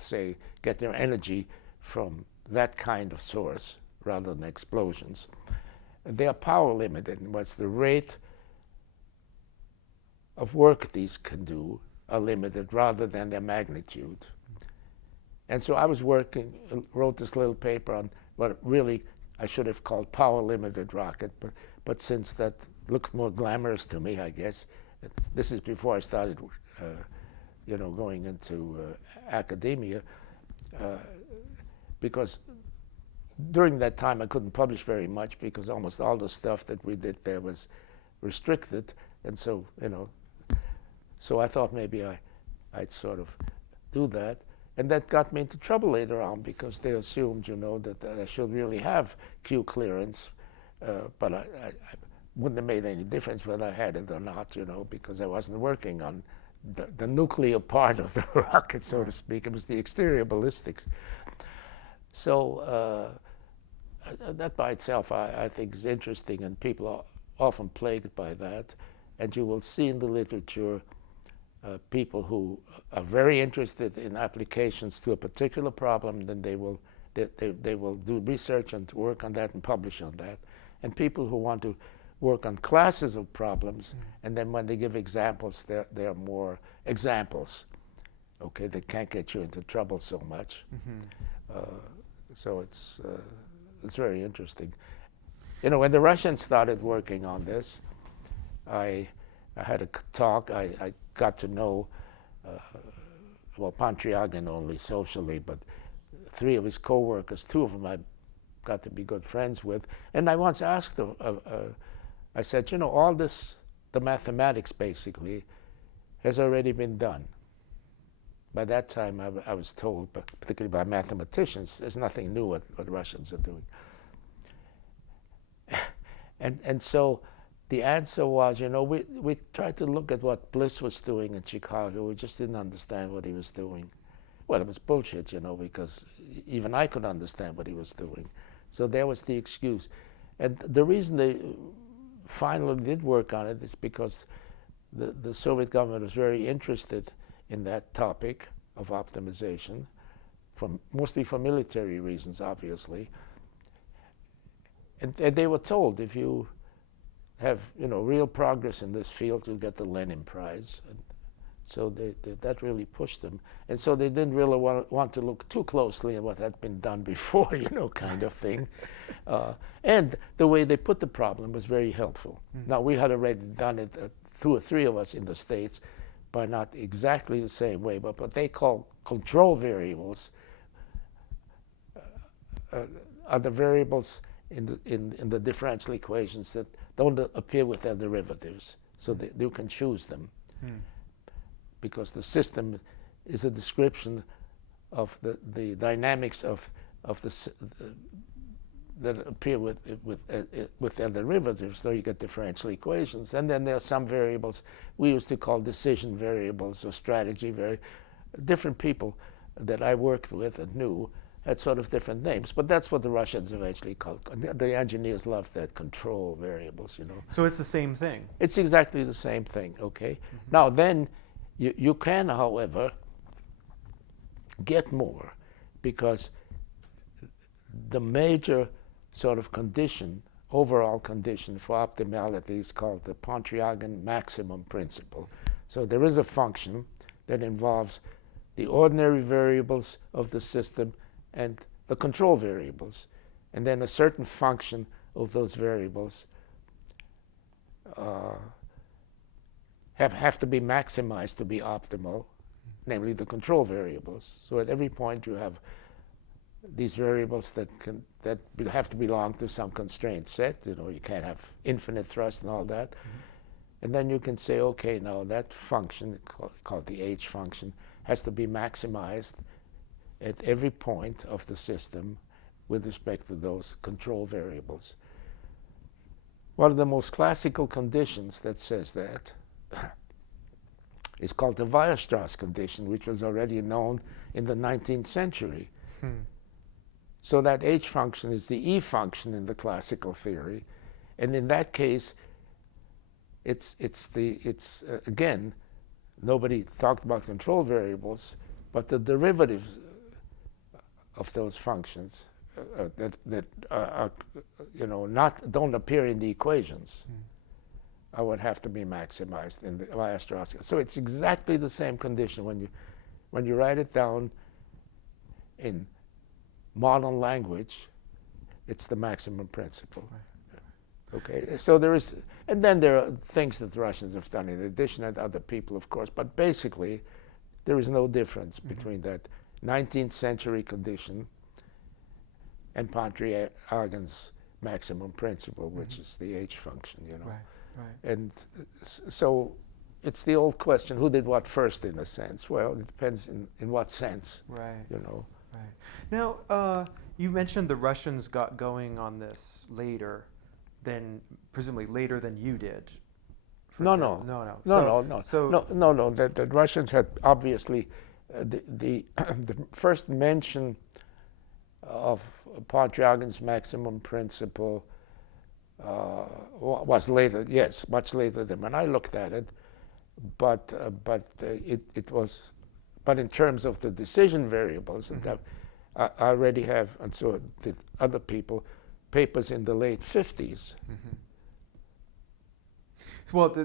say get their energy from that kind of source rather than explosions, they are power limited. And what's the rate of work these can do are limited rather than their magnitude. And so I was wrote this little paper on what really I should have called power limited rocket, but since that looks more glamorous to me, I guess. This is before I started, you know, going into academia, because during that time I couldn't publish very much because almost all the stuff that we did there was restricted, and so, you know, so I thought maybe I'd sort of do that. And that got me into trouble later on because they assumed, you know, that I should really have Q clearance, but I wouldn't have made any difference whether I had it or not, you know, because I wasn't working on the nuclear part of the rocket, so to speak. It was the exterior ballistics. So that by itself I think is interesting, and people are often plagued by that. And you will see in the literature people who are very interested in applications to a particular problem, then they will do research and work on that and publish on that. And people who want to work on classes of problems, and then when they give examples, they're more examples. Okay, they can't get you into trouble so much. So it's very interesting. You know, when the Russians started working on this, I had a talk. I got to know, well, Padrians only socially, but 3 of his co-workers, 2 of them I got to be good friends with. And I once asked them, I said, you know, all this, the mathematics basically, has already been done. By that time, I was told, particularly by mathematicians, there's nothing new what Russians are doing. And so the answer was, you know, we tried to look at what Bliss was doing in Chicago. We just didn't understand what he was doing. Well, it was bullshit, you know, because even I could understand what he was doing. So there was the excuse. And the reason they finally did work on it is because the Soviet government was very interested in that topic of optimization, mostly for military reasons, obviously. And they were told, if you have real progress in this field, you'll get the Lenin Prize. And so that really pushed them. And so they didn't really want to look too closely at what had been done before, kind of thing. And the way they put the problem was very helpful. Now, we had already done it, 2 or 3 of us in the States, by not exactly the same way, but what they call control variables are the variables in the differential equations that don't appear with their derivatives, so that you can choose them. Because the system is a description of the dynamics of that appear with their derivatives, so you get differential equations. And then there are some variables we used to call decision variables or strategy variables. Different people that I worked with and knew had sort of different names, but that's what the Russians eventually called. The engineers loved that, control variables, So it's the same thing? It's exactly the same thing, okay? Now then, you can, however, get more, because the major sort of condition, overall condition for optimality is called the Padrian maximum principle. So there is a function that involves the ordinary variables of the system and the control variables, and then a certain function of those variables have to be maximized to be optimal, namely the control variables. So at every point you have these variables that have to belong to some constraint set. You can't have infinite thrust and all that. And then you can say, okay, now that function, called the H function, has to be maximized at every point of the system with respect to those control variables. One of the most classical conditions that says that is called the Weierstrass condition, which was already known in the 19th century. So that H function is the E function in the classical theory, and in that case, again, nobody talked about control variables, but the derivatives of those functions that are don't appear in the equations would have to be maximized in the Weierstrass. So it's exactly the same condition when you write it down in modern language. It's the maximum principle. Okay, so there is, and then there are things that the Russians have done in addition, and other people, of course, but basically there is no difference between that 19th century condition and Padrian's maximum principle, which is the H function, And so it's the old question, who did what first, in a sense? Well, it depends in what sense, Right. Now, you mentioned the Russians got going on this presumably later than you did. No. So The Russians had obviously the first mention of Padrian's maximum principle was later. Yes, much later than when I looked at it. But it was. But in terms of the decision variables, and that I already have, and so did other people, papers in the late 50s. Well, the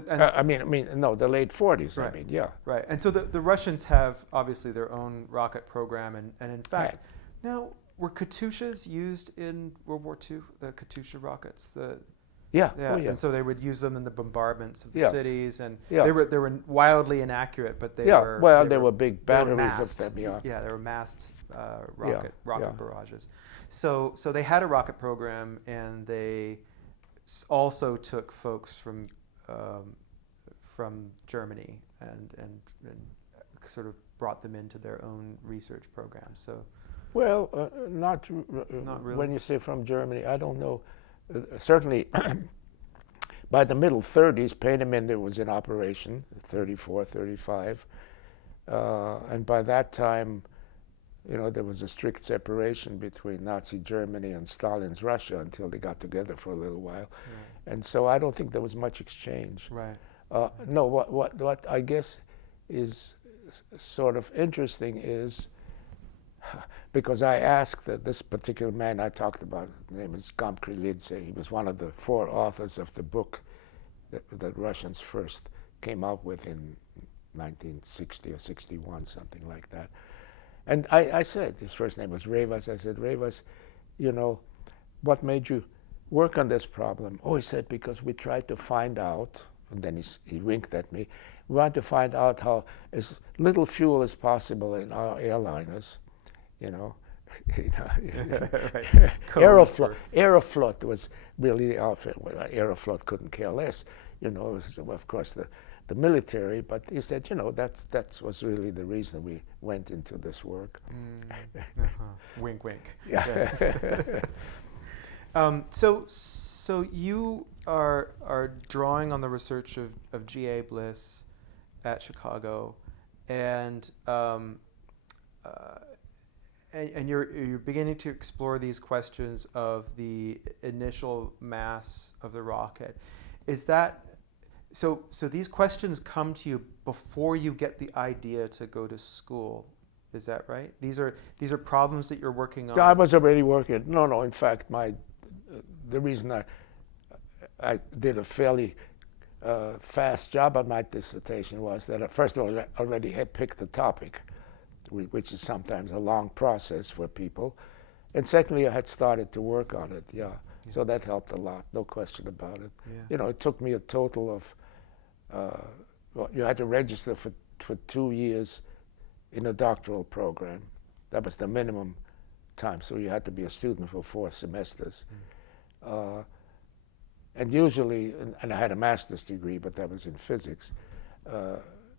late 40s. Right. Right. And so the Russians have obviously their own rocket program, and in fact, now were Katyushas used in World War II? The Katyusha rockets. Yeah. And so they would use them in the bombardments of the cities, and Yeah. they were wildly inaccurate, but they were big batteries of them. Yeah, they were massed rocket barrages. So they had a rocket program, and they also took folks from Germany and sort of brought them into their own research program. So. Well, not really. When you say from Germany, I don't know. Certainly, by the middle 30s, Peenemünde was in operation, 34, 35. And by that time, there was a strict separation between Nazi Germany and Stalin's Russia until they got together for a little while. Right. And so I don't think there was much exchange. Right. No, what I guess is sort of interesting is, because I asked this particular man I talked about, his name is Lidze. He was one of the 4 authors of the book that Russians first came out with in 1960 or 61, something like that. And I said, his first name was Revas, I said, Revas, what made you work on this problem? Oh, he said, because we tried to find out, and then he winked at me, we wanted to find out how as little fuel as possible in our airliners, Aeroflot was really the outfit. Well, Aeroflot couldn't care less, it was, of course, the military, but he said, that was really the reason we went into this work. Wink, wink. Yeah. Yes. So you are drawing on the research of G.A. Bliss at Chicago, and you're beginning to explore these questions of the initial mass of the rocket. Is that so these questions come to you before you get the idea to go to school? Is that right? These are problems that you're working on. I was already working. No. In fact, the reason I did a fairly fast job on my dissertation was that first of all, I already had picked the topic, which is sometimes a long process for people, and secondly, I had started to work on it. Yeah. So that helped a lot, no question about it. Yeah. It took me a total of, you had to register for 2 years in a doctoral program. That was the minimum time, so you had to be a student for 4 semesters. And usually, and I had a master's degree, but that was in physics,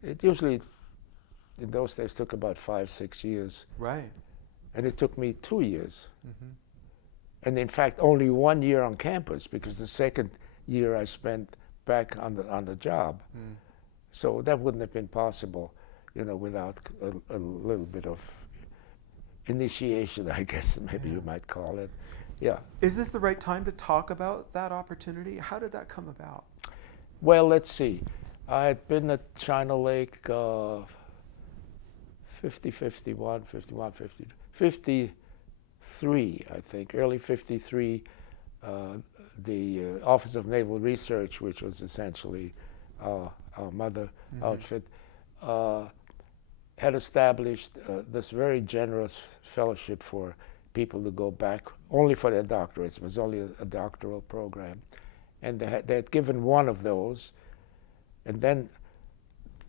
it usually, in those days, took about 5-6 years. Right. And it took me 2 years. Mm-hmm. And in fact, only 1 year on campus, because the second year I spent back on the job. So that wouldn't have been possible, without a little bit of initiation, I guess, maybe you might call it. Yeah. Is this the right time to talk about that opportunity? How did that come about? Well, let's see. I had been at China Lake 53, I think, early 53. The Office of Naval Research, which was essentially our mother outfit, had established this very generous fellowship for people to go back only for their doctorates. It was only a doctoral program. And they had given one of those. And then,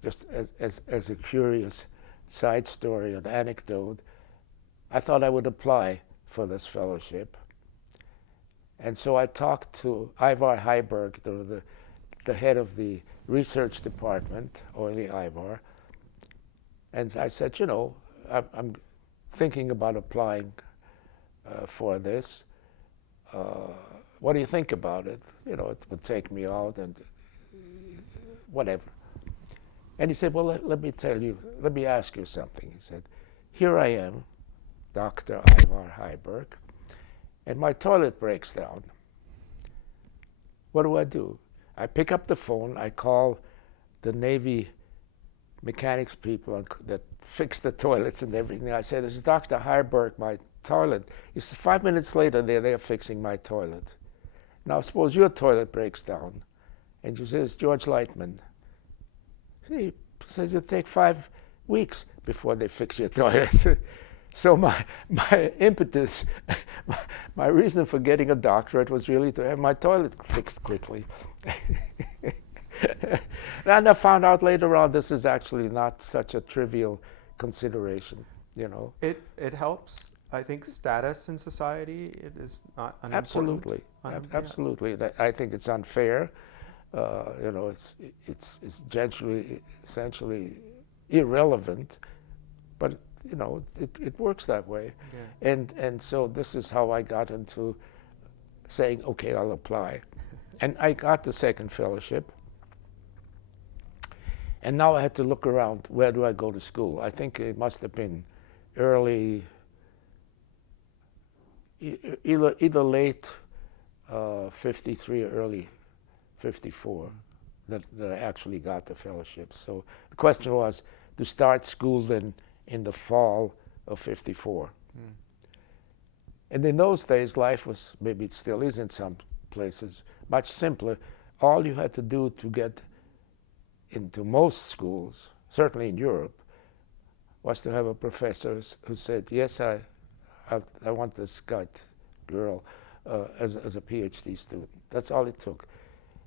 just as a curious side story, an anecdote, I thought I would apply for this fellowship. And so I talked to Ivar Heiberg, the head of the research department, Oily Ivar, and I said, I'm thinking about applying for this. What do you think about it? It would take me out and whatever. And he said, well, let me ask you something. He said, here I am, Dr. Ivar Heiberg, and my toilet breaks down. What do? I pick up the phone, I call the Navy mechanics people that fix the toilets and everything. I said, this is Dr. Heiberg, my toilet. He said, 5 minutes later, they're there fixing my toilet. Now, suppose your toilet breaks down, and you say, it's George Leitmann. He says it'll take 5 weeks before they fix your toilet. So my impetus, my reason for getting a doctorate was really to have my toilet fixed quickly. And I found out later on this is actually not such a trivial consideration, It helps. I think status in society, it is not unimportant. Absolutely. I think it's unfair. It's essentially irrelevant, but it works that way. Yeah. And so this is how I got into saying, okay, I'll apply. And I got the second fellowship. And now I had to look around, where do I go to school? I think it must have been early, either late 53 or early 54 that I actually got the fellowship. So the question was to start school then in the fall of 54. And in those days, life was, maybe it still is in some places, much simpler. All you had to do to get into most schools, certainly in Europe, was to have a professor who said, yes, I want this girl as a PhD student. That's all it took.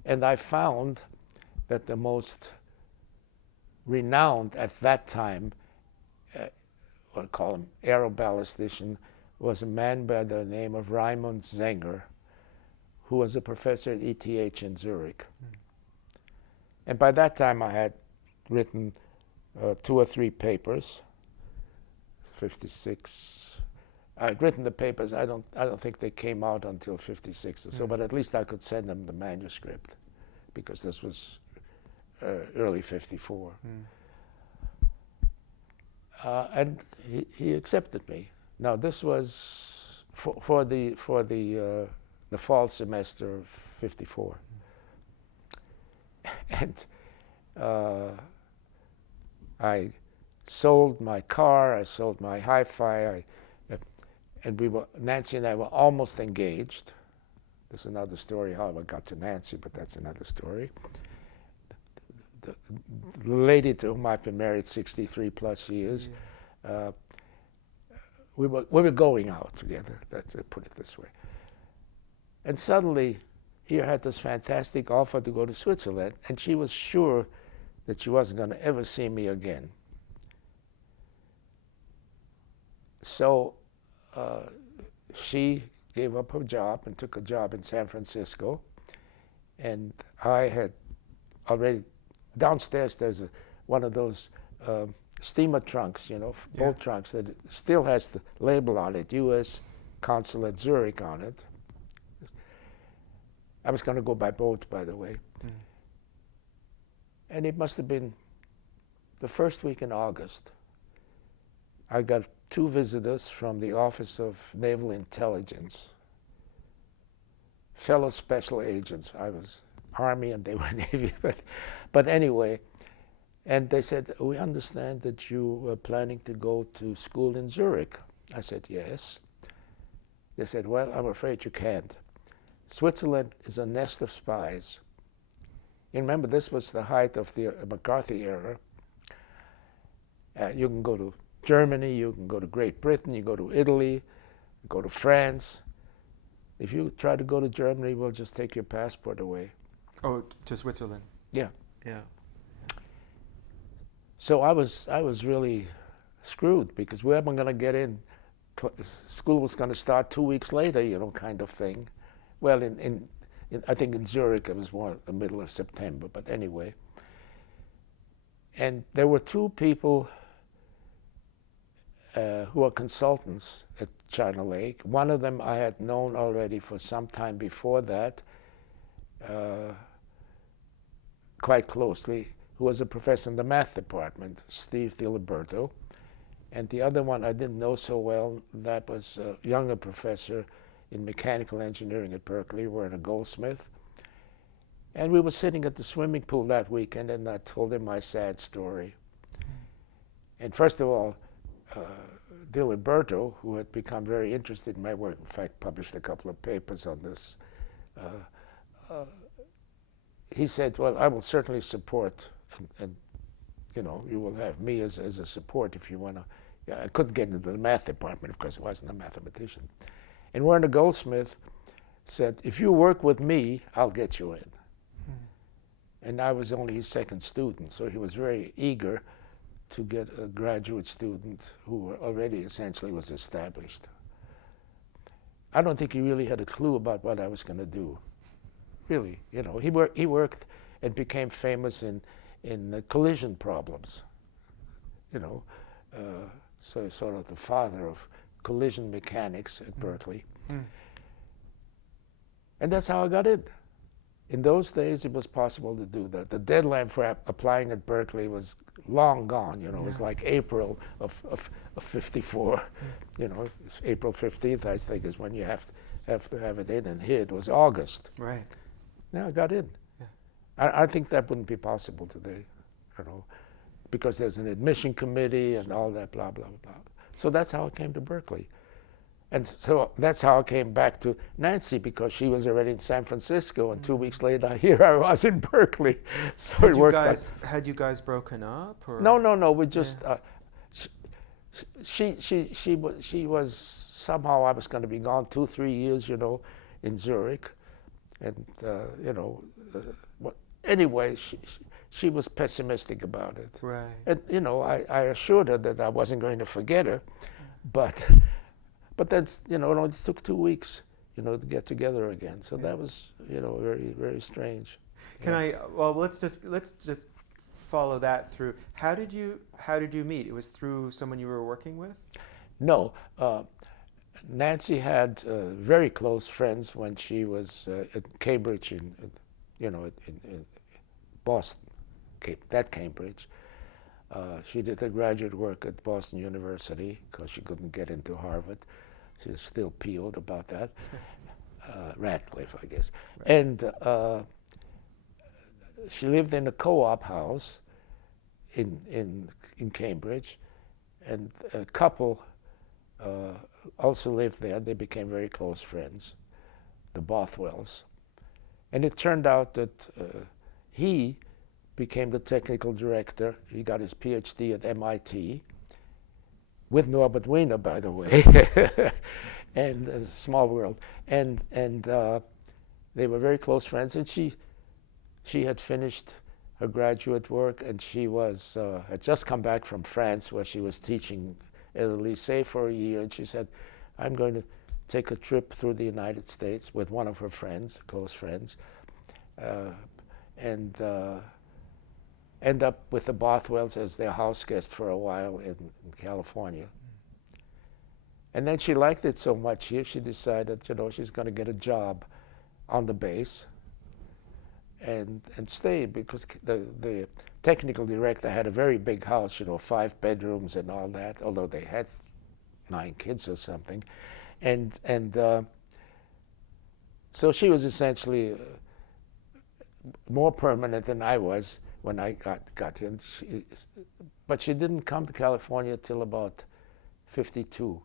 And I found that the most renowned at that time, we'll call him aeroballistician, was a man by the name of Raimund Zenger, who was a professor at ETH in Zurich. And by that time I had written 2 or 3 papers, 56. I'd written the papers, I don't think they came out until 56 or so, but at least I could send them the manuscript, because this was early 54. And he accepted me. Now this was for the fall semester of 54. And I sold my car, I sold my hi-fi, and Nancy and I were almost engaged. There's another story how I got to Nancy, but that's another story. The lady to whom I've been married 63 plus years, we were going out together, let's put it this way. And suddenly, here had this fantastic offer to go to Switzerland, and she was sure that she wasn't going to ever see me again. So she gave up her job and took a job in San Francisco, and I had already, downstairs there's one of those steamer trunks, boat trunks that still has the label on it, U.S. Consulate Zurich on it. I was going to go by boat, by the way. And it must have been the first week in August. I got 2 visitors from the Office of Naval Intelligence, fellow special agents. I was Army and they were Navy, but anyway. And they said, we understand that you were planning to go to school in Zurich. I said, yes. They said, well, I'm afraid you can't. Switzerland is a nest of spies. You remember, this was the height of the McCarthy era. You can go to Germany, you can go to Great Britain, you go to Italy, you go to France. If you try to go to Germany, we'll just take your passport away. Oh, to Switzerland? Yeah. Yeah. So I was really screwed, because where am I going to get in? School was going to start 2 weeks later, kind of thing. Well, I think in Zurich it was more the middle of September, but anyway. And there were 2 people who are consultants at China Lake. One of them I had known already for some time before that, quite closely, who was a professor in the math department, Steve Diliberto. And the other one I didn't know so well, that was a younger professor in mechanical engineering at Berkeley, Werner Goldsmith. And we were sitting at the swimming pool that weekend, and I told him my sad story. And first of all, Diliberto, who had become very interested in my work, in fact published a couple of papers on this, he said, well, I will certainly support, and you will have me as a support if you want to. Yeah, I couldn't get into the math department, of course, I wasn't a mathematician. And Werner Goldsmith said, if you work with me, I'll get you in. And I was only his second student, so he was very eager to get a graduate student who already essentially was established. I don't think he really had a clue about what I was going to do. Really, he worked and became famous in collision problems. So sort of the father of collision mechanics at Berkeley. And that's how I got in. In those days, it was possible to do that. The deadline for applying at Berkeley was long gone. You know, it was like April of 54. You know, it's April 15th, I think, is when you have to have it in. And here it was August. Right. Now I got in. Yeah. I think that wouldn't be possible today, you know, because there's an admission committee and all that, blah, blah, blah. So that's how I came to Berkeley. And so that's how I came back to Nancy, because she was already in San Francisco, and 2 weeks later, here I was in Berkeley. So Had it you worked guys had you guys broken up? Or? No. We just she was somehow, I was going to be gone 2-3 years, you know, in Zurich, and you know, anyway, she was pessimistic about it. Right. And you know, I assured her that I wasn't going to forget her, but that's, you know, it took 2 weeks, you know, to get together again. So that was, you know, very, very strange. Well, let's just follow that through. How did you meet? It was through someone you were working with? No, Nancy had very close friends when she was at Cambridge in Boston, that Cambridge. She did her graduate work at Boston University because she couldn't get into Harvard. She was still peeled about that. Radcliffe, I guess. Right. And she lived in a co-op house in Cambridge, and a couple also lived there. They became very close friends, the Bothwells. And it turned out that he became the technical director. He got his PhD at MIT, with Norbert Wiener, by the way, and small world. And they were very close friends, and she had finished her graduate work, and she was had just come back from France, where she was teaching at a lycée for a year, and she said, I'm going to take a trip through the United States with one of her friends, close friends, and end up with the Bothwells as their house guest for a while in California. And then she liked it so much here, she decided, you know, she's going to get a job on the base and stay, because the technical director had a very big house, you know, 5 bedrooms and all that, although they had 9 kids or something. And so she was essentially more permanent than I was when I got in. But she didn't come to California till about 52.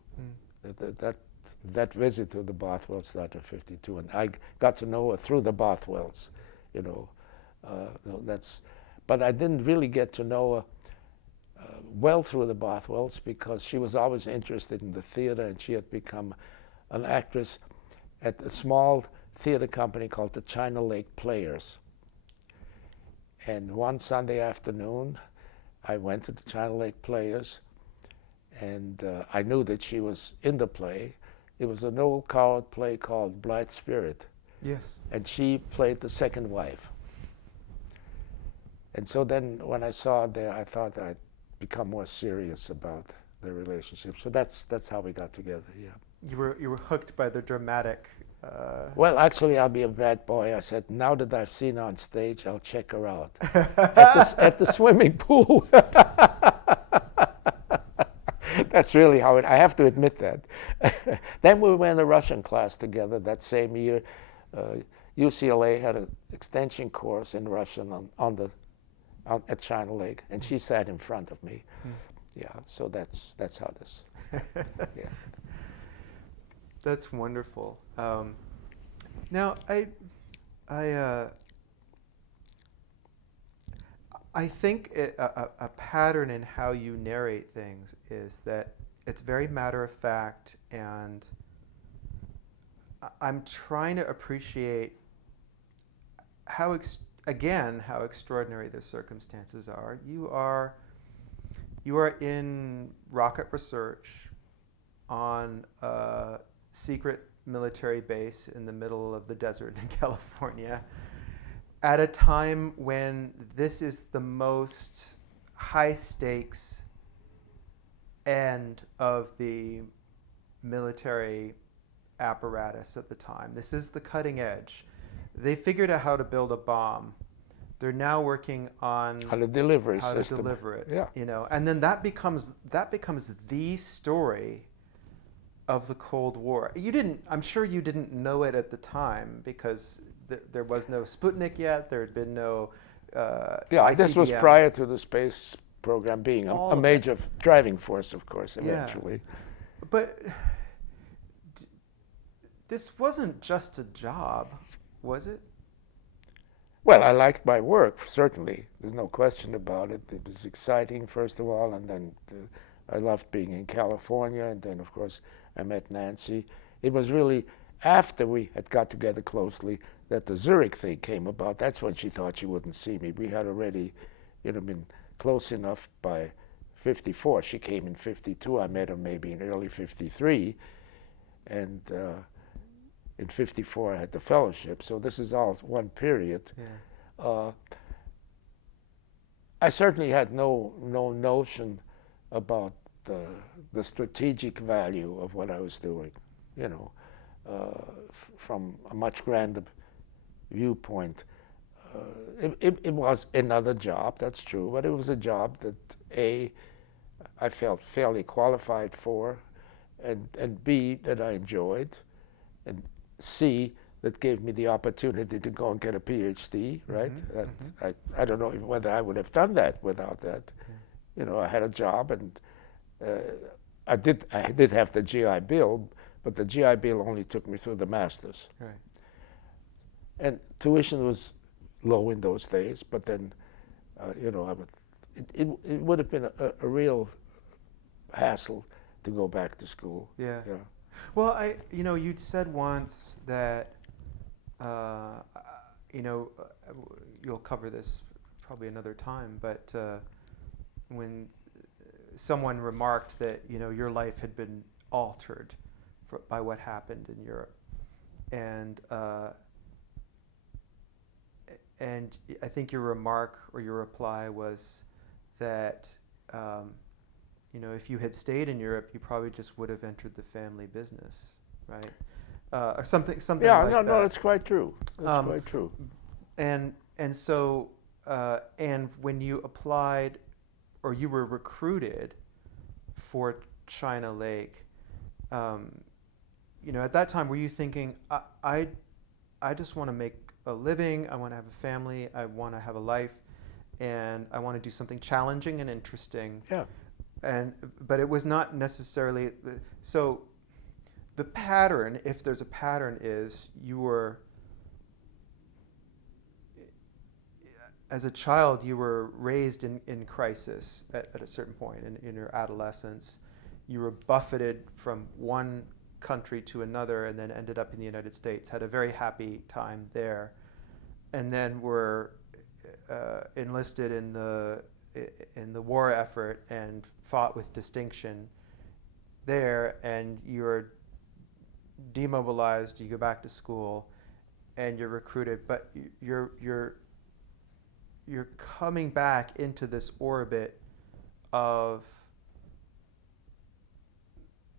That visit to the Bothwells started in 52, and I got to know her through the Bothwells, you know. But I didn't really get to know her well through the Bothwells, because she was always interested in the theater, and she had become an actress at a small theater company called the China Lake Players. And one Sunday afternoon, I went to the China Lake Players, and I knew that she was in the play. It was an old Coward play called Blithe Spirit. Yes. And she played the second wife. And so then when I saw her there, I thought I'd become more serious about the relationship. So that's how we got together, yeah. You were hooked by the dramatic... Well, actually, I'll be a bad boy. I said, now that I've seen her on stage, I'll check her out at the swimming pool. That's really how I have to admit that. Then we were in a Russian class together that same year. UCLA had an extension course in Russian at China Lake, and she sat in front of me. Yeah, so that's how this. Yeah. That's wonderful. Now, I think a pattern in how you narrate things is that it's very matter of fact, and I'm trying to appreciate how extraordinary the circumstances are. You are in rocket research on a secret military base in the middle of the desert in California at a time when this is the most high stakes end of the military apparatus at the time. This is the cutting edge. they figured out how to build a bomb. They're now working on how to deliver a how system. to deliver it. Yeah. You know, and then that becomes the story of the Cold War. I'm sure you didn't know it at the time because there was no Sputnik yet. There had been no Yeah, this was ICBM. prior to the space program being All a of major driving force, of course, eventually. Yeah. But this wasn't just a job, was it? Well, I liked my work, certainly. There's no question about it. It was exciting, first of all, and then I loved being in California, and then, of course, I met Nancy. It was really after we had got together closely that the Zurich thing came about. That's when she thought she wouldn't see me. We had already, been close enough by 54. She came in 52. I met her maybe in early 53, and in 54 I had the fellowship. So this is all one period. Yeah. I certainly had no notion about the strategic value of what I was doing, from a much grander viewpoint. It was another job, that's true, but it was a job that I felt fairly qualified for, and B, that I enjoyed, and C, that gave me the opportunity to go and get a PhD, right? Mm-hmm. I don't know whether I would have done that without that. Yeah. I had a job, and I did have the GI Bill, but the GI Bill only took me through the master's. Right. And tuition was low in those days, but then, it would have been a real hassle to go back to school. Yeah. Yeah. Well, you'd said once that, you'll cover this probably another time, but when someone remarked that, your life had been altered by what happened in Europe, and I think your remark or your reply was that, if you had stayed in Europe, you probably just would have entered the family business, right? Or something Yeah, like that. no, that's quite true. That's quite true. And so, and when you applied, or you were recruited for China Lake, at that time, were you thinking, I just want to make a living, I want to have a family, I want to have a life, and I want to do something challenging and interesting. Yeah. But it was not necessarily, so the pattern, if there's a pattern, is you were, as a child, you were raised in crisis at a certain point in your adolescence. You were buffeted from one country to another and then ended up in the United States, had a very happy time there, and then were enlisted in the war effort and fought with distinction there, and you're demobilized, you go back to school, and you're recruited, but you're coming back into this orbit of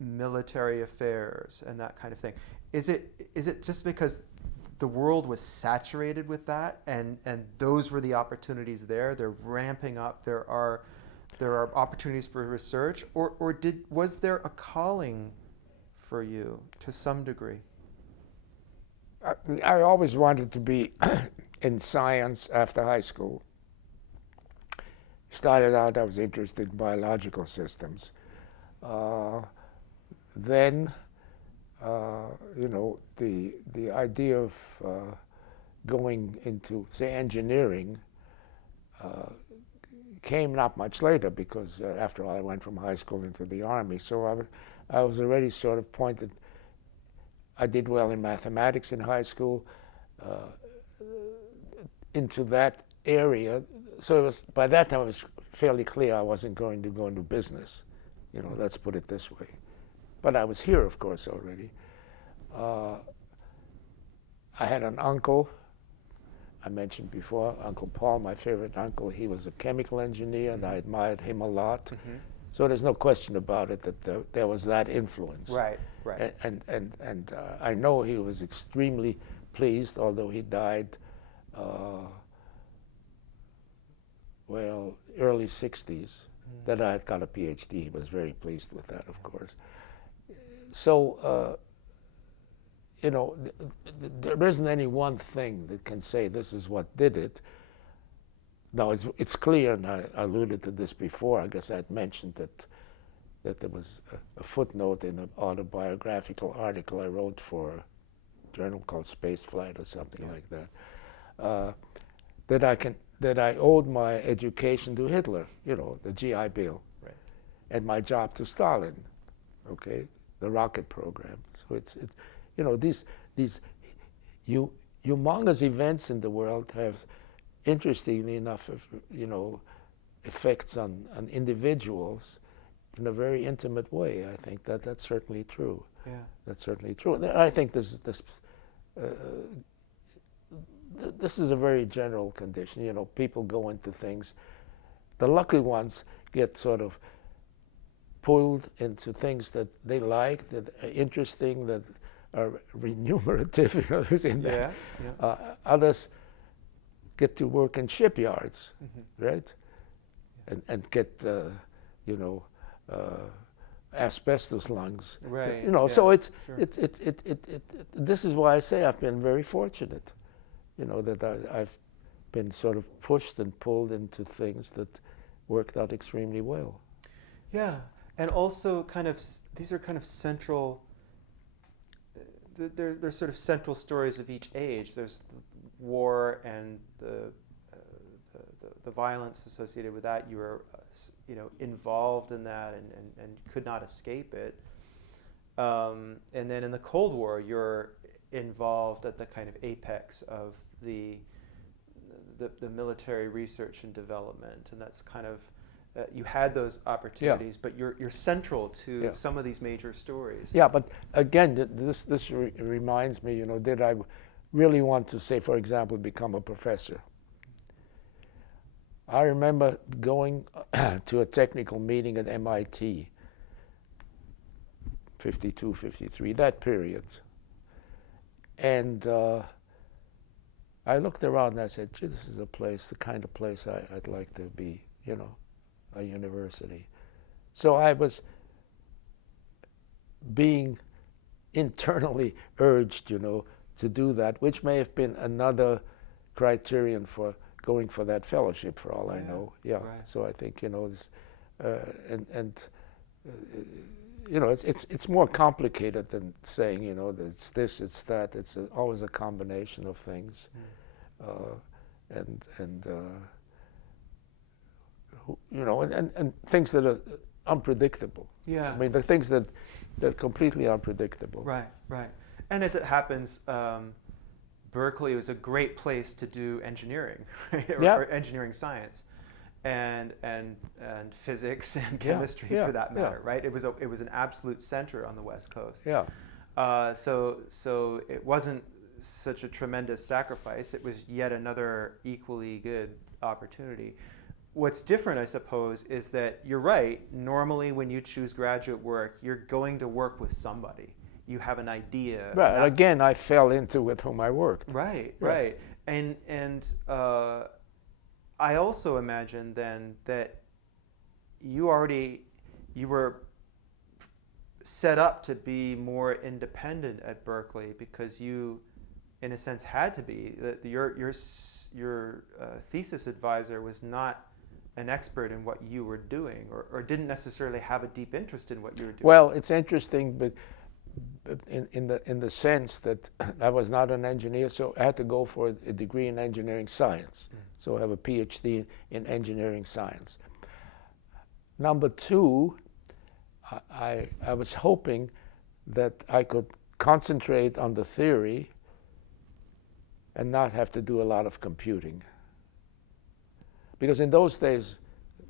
military affairs and that kind of thing. Is it just because the world was saturated with that, and those were the opportunities there? They're ramping up. There are opportunities for research, or was there a calling for you to some degree? I always wanted to be in science after high school. Started out, I was interested in biological systems. Then, the idea of going into, say, engineering came not much later, because after all, I went from high school into the Army. So I was already sort of pointed. I did well in mathematics in high school, into that area. So it was, by that time it was fairly clear I wasn't going to go into business. Let's put it this way. But I was here, of course, already. I had an uncle, I mentioned before, Uncle Paul, my favorite uncle. He was a chemical engineer, and I admired him a lot. Mm-hmm. So there's no question about it that there was that influence. Right. And I know he was extremely pleased, although he died, early 60s, that I had got a PhD. He was very pleased with that, of course. So, there isn't any one thing that can say this is what did it. Now, it's clear, and I alluded to this before, I guess I had mentioned that there was a footnote in an autobiographical article I wrote for a journal called Spaceflight or something like that, that I owed my education to Hitler, the GI Bill, Right. and my job to Stalin, okay, the rocket program. So it's these humongous events in the world have, interestingly enough, effects on individuals in a very intimate way. I think that's certainly true. Yeah. That's certainly true. And I think this is a very general condition. People go into things. The lucky ones get sort of pulled into things that they like, that are interesting, that are remunerative. In that. Yeah. Others get to work in shipyards, right? And get asbestos lungs. Right. So it's sure. this is why I say I've been very fortunate, that I've been sort of pushed and pulled into things that worked out extremely well. Yeah, and also these are kind of central. They're sort of central stories of each age. There's the war and the violence associated with that. You were involved in that and could not escape it. And then in the Cold War, you're involved at the kind of apex of the military research and development, and that's kind of you had those opportunities, but you're central to some of these major stories. Yeah, but again, this reminds me, did I really want to, say, for example, become a professor? I remember going to a technical meeting at MIT, 52, 53, that period. And I looked around and I said, gee, this is the kind of place I'd like to be, a university. So I was being internally urged, to do that, which may have been another criterion for going for that fellowship, for all I know. Yeah. Right. So I think it's more complicated than saying it's this, it's that. It's always a combination of things, and things that are unpredictable. Yeah. I mean, the things that are completely unpredictable. Right. And as it happens, Berkeley was a great place to do engineering, right? or engineering science, and physics and chemistry for that matter, right? It was an absolute center on the West Coast. Yeah. So it wasn't such a tremendous sacrifice. It was yet another equally good opportunity. What's different, I suppose, is that you're right. Normally, when you choose graduate work, you're going to work with somebody. You have an idea. Right. Again, I fell into with whom I worked. Right. And I also imagine then that you were set up to be more independent at Berkeley because you, in a sense, had to be. That your thesis advisor was not an expert in what you were doing, or didn't necessarily have a deep interest in what you were doing. Well, it's interesting, but in the sense that I was not an engineer, so I had to go for a degree in engineering science. So I have a PhD in engineering science. Number two, I was hoping that I could concentrate on the theory and not have to do a lot of computing. Because in those days,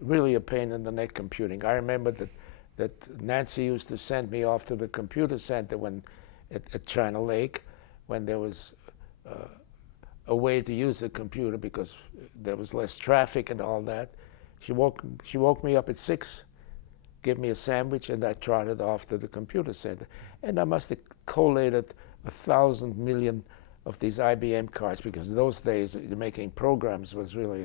really a pain in the neck computing. I remember that Nancy used to send me off to the computer center at China Lake when there was a way to use the computer because there was less traffic and all that. She woke me up at 6, gave me a sandwich, and I trotted off to the computer center. And I must have collated 1,000 million of these IBM cards, because in those days making programs was really,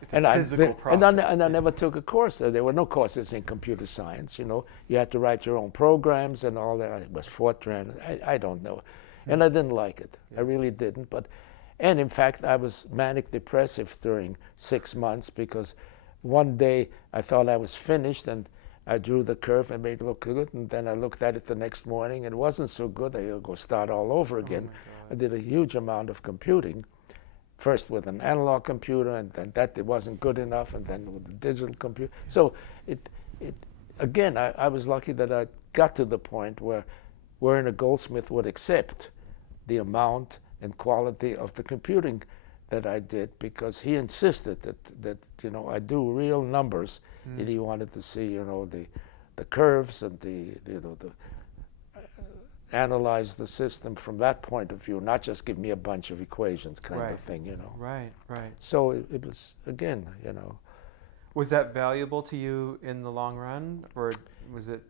It's a physical process. And I never took a course. There were no courses in computer science. You had to write your own programs and all that. It was Fortran. I don't know, and I didn't like it. I really didn't. And in fact, I was manic depressive during 6 months, because one day I thought I was finished and I drew the curve and made it look good, and then I looked at it the next morning and it wasn't so good. I had to go start all over again. I did a huge amount of computing, first with an analog computer, and then it wasn't good enough, and then with a digital computer. So again, I was lucky that I got to the point where a goldsmith would accept the amount and quality of the computing that I did, because he insisted that I do real numbers, and he wanted to see the curves and analyze the system from that point of view, not just give me a bunch of equations kind of thing, Right. So it was, again, Was that valuable to you in the long run, or was it?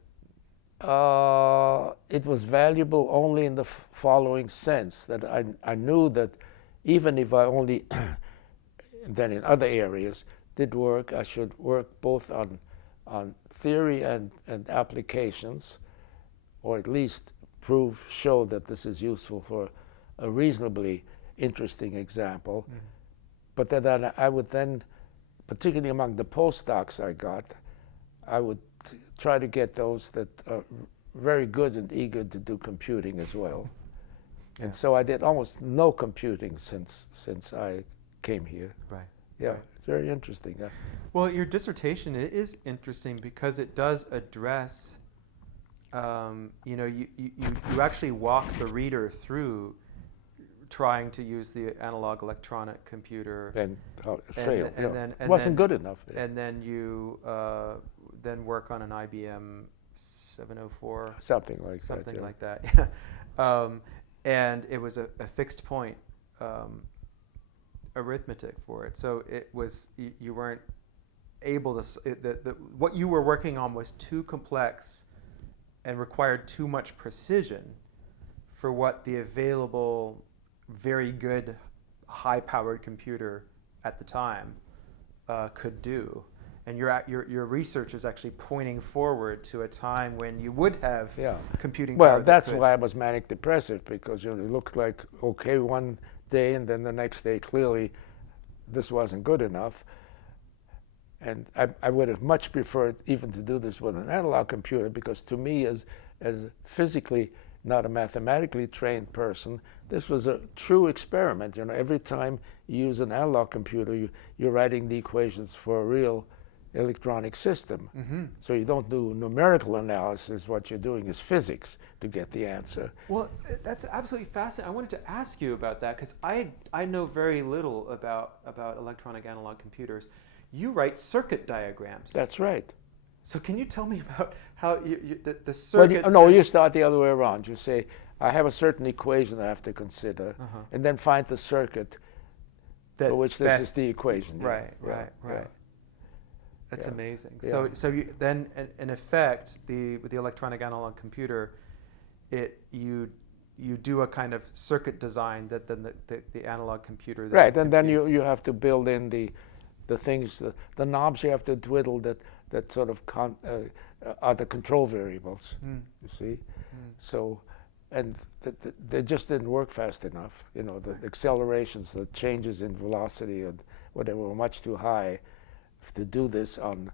It was valuable only in the following sense, that I knew that even if I only, then in other areas, did work, I should work both on theory and applications, or at least show that this is useful for a reasonably interesting example. But that I would then, particularly among the postdocs I would try to get those that are very good and eager to do computing as well. And so I did almost no computing since I came here. Right. Yeah, Right. It's very interesting. Well, your dissertation is interesting because it does address, you actually walk the reader through trying to use the analog electronic computer. And it failed. It wasn't good enough. And then you then work on an IBM 704. Something like that. Yeah. And it was a fixed point arithmetic for it. So it was, you weren't able to, what you were working on was too complex and required too much precision for what the available, very good, high-powered computer at the time could do. And your research is actually pointing forward to a time when you would have computing power. Well, that's why I was manic depressive, because it looked like okay one day, and then the next day clearly this wasn't good enough. And I would have much preferred even to do this with an analog computer, because to me, as physically not a mathematically trained person, this was a true experiment. Every time you use an analog computer, you're writing the equations for a real electronic system. So you don't do numerical analysis. What you're doing is physics to get the answer. Well, that's absolutely fascinating. I wanted to ask you about that, because I know very little about electronic analog computers. You write circuit diagrams. That's right. So can you tell me about how the circuits? Well, you start the other way around. You say, I have a certain equation I have to consider, and then find the circuit for which this is the equation. Right. That's amazing. Yeah. So you then, in effect, with the electronic analog computer, you do a kind of circuit design that then the analog computer then right, and computes. then you have to build in the things, the knobs you have to twiddle that sort of are the control variables. You see, so and they just didn't work fast enough. The accelerations, the changes in velocity, and whatever were much too high to do this on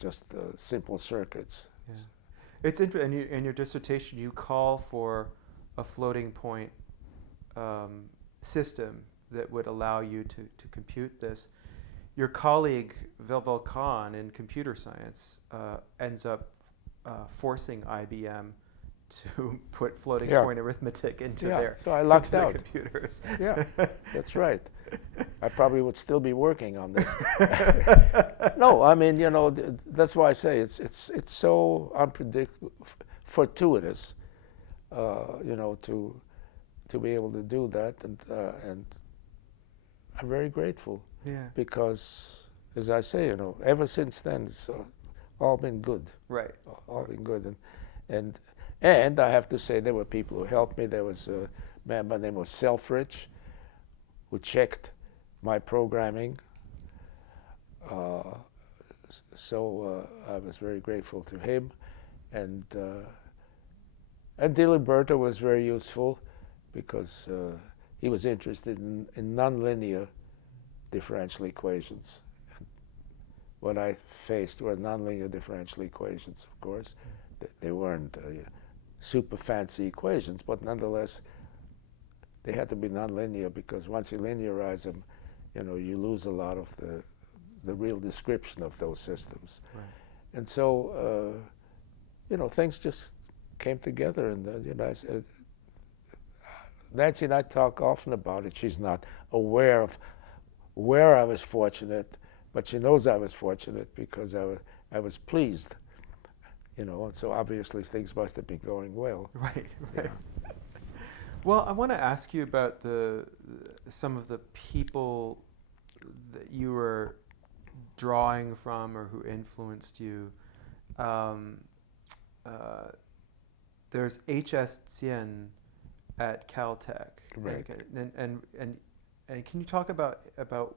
just simple circuits. Yeah. It's interesting. In your dissertation, you call for a floating point system that would allow you to compute this. Your colleague Velvel Khan in computer science ends up forcing IBM to put floating point arithmetic into their computers. Yeah, that's right. I probably would still be working on this. No, I mean, that's why I say it's so unpredictable, fortuitous, to be able to do that, and I'm very grateful. Yeah. Because, as I say, ever since then, it's all been good. Right. All been good, and I have to say there were people who helped me. There was man by the name of Selfridge, who checked my programming. So I was very grateful to him, and Diliberto was very useful because he was interested in nonlinear differential equations. And what I faced were nonlinear differential equations, of course. They weren't super fancy equations, but nonetheless, they had to be nonlinear because once you linearize them, you lose a lot of the real description of those systems. Right. And so, things just came together, and Nancy and I talk often about it. She's not aware of where I was fortunate, but she knows I was fortunate because I was pleased, and so obviously things must have been going well. Right. Yeah. Well, I want to ask you about some of the people that you were drawing from or who influenced you. There's H.S. Tsien at Caltech. Right. And can you talk about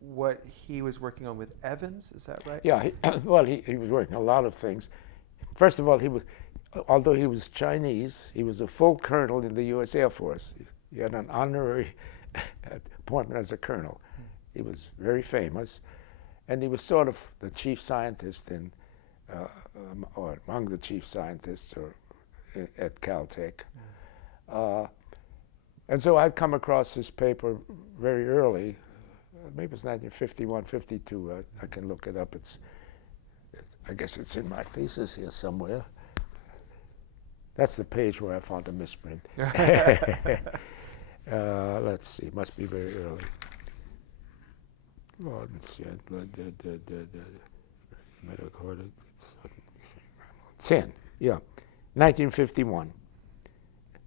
what he was working on with Evans? Is that right? Yeah. He was working on a lot of things. First of all, although he was Chinese, he was a full colonel in the U.S. Air Force. He had an honorary appointment as a colonel. He was very famous, and he was sort of the chief scientist or among the chief scientists at Caltech. And so I'd come across this paper very early, maybe it's 1951, 52, I can look it up. I guess it's in my thesis here somewhere. That's the page where I found a misprint. Let's see, must be very early. Tsien, yeah, 1951.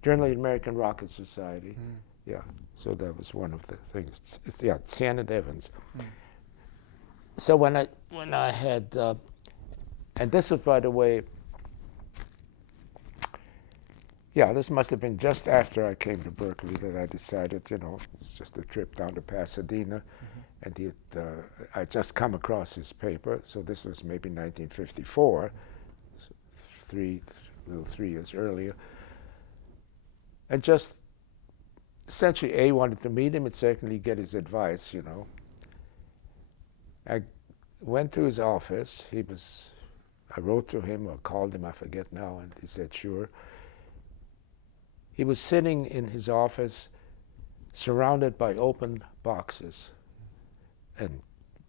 Journal of the American Rocket Society. Yeah, so that was one of the things. Tsien and Evans. So when I had, and this was, by the way, this must have been just after I came to Berkeley that I decided, it's just a trip down to Pasadena, and I just come across his paper. So this was maybe 1954, so 3 years earlier. And just essentially, wanted to meet him and certainly get his advice, I went to his office. I wrote to him or called him, I forget now, and he said, sure. He was sitting in his office surrounded by open boxes and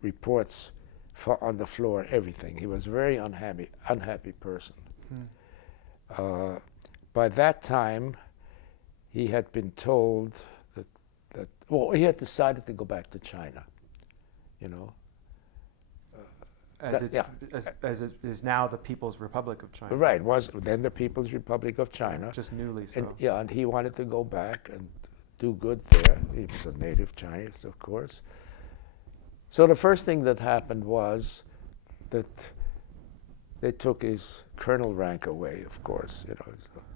reports on the floor, everything. He was a very unhappy person. By that time, he had been told that he had decided to go back to China, As it is now the People's Republic of China. Right, was then the People's Republic of China. Just newly so. And he wanted to go back and do good there. He was a native Chinese, of course. So the first thing that happened was that they took his colonel rank away, of course.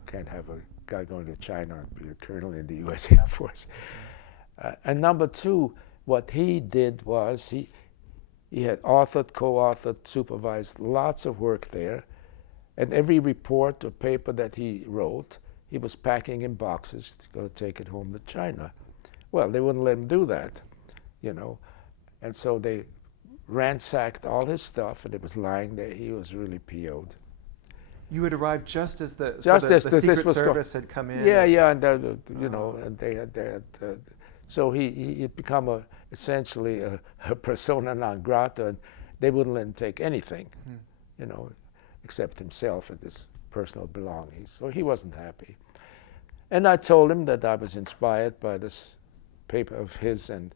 Can't have a guy going to China and be a colonel in the U.S. Air Force. And number two, what he did was he had authored, co-authored, supervised lots of work there, and every report or paper that he wrote, he was packing in boxes to go take it home to China. Well, they wouldn't let him do that, and so they ransacked all his stuff, and it was lying there. He was really PO'd. You had arrived just as the Secret Service had come in. Yeah, and and they had so he had become essentially a persona non grata, and they wouldn't let him take anything, except himself and his personal belongings. So he wasn't happy. And I told him that I was inspired by this paper of his and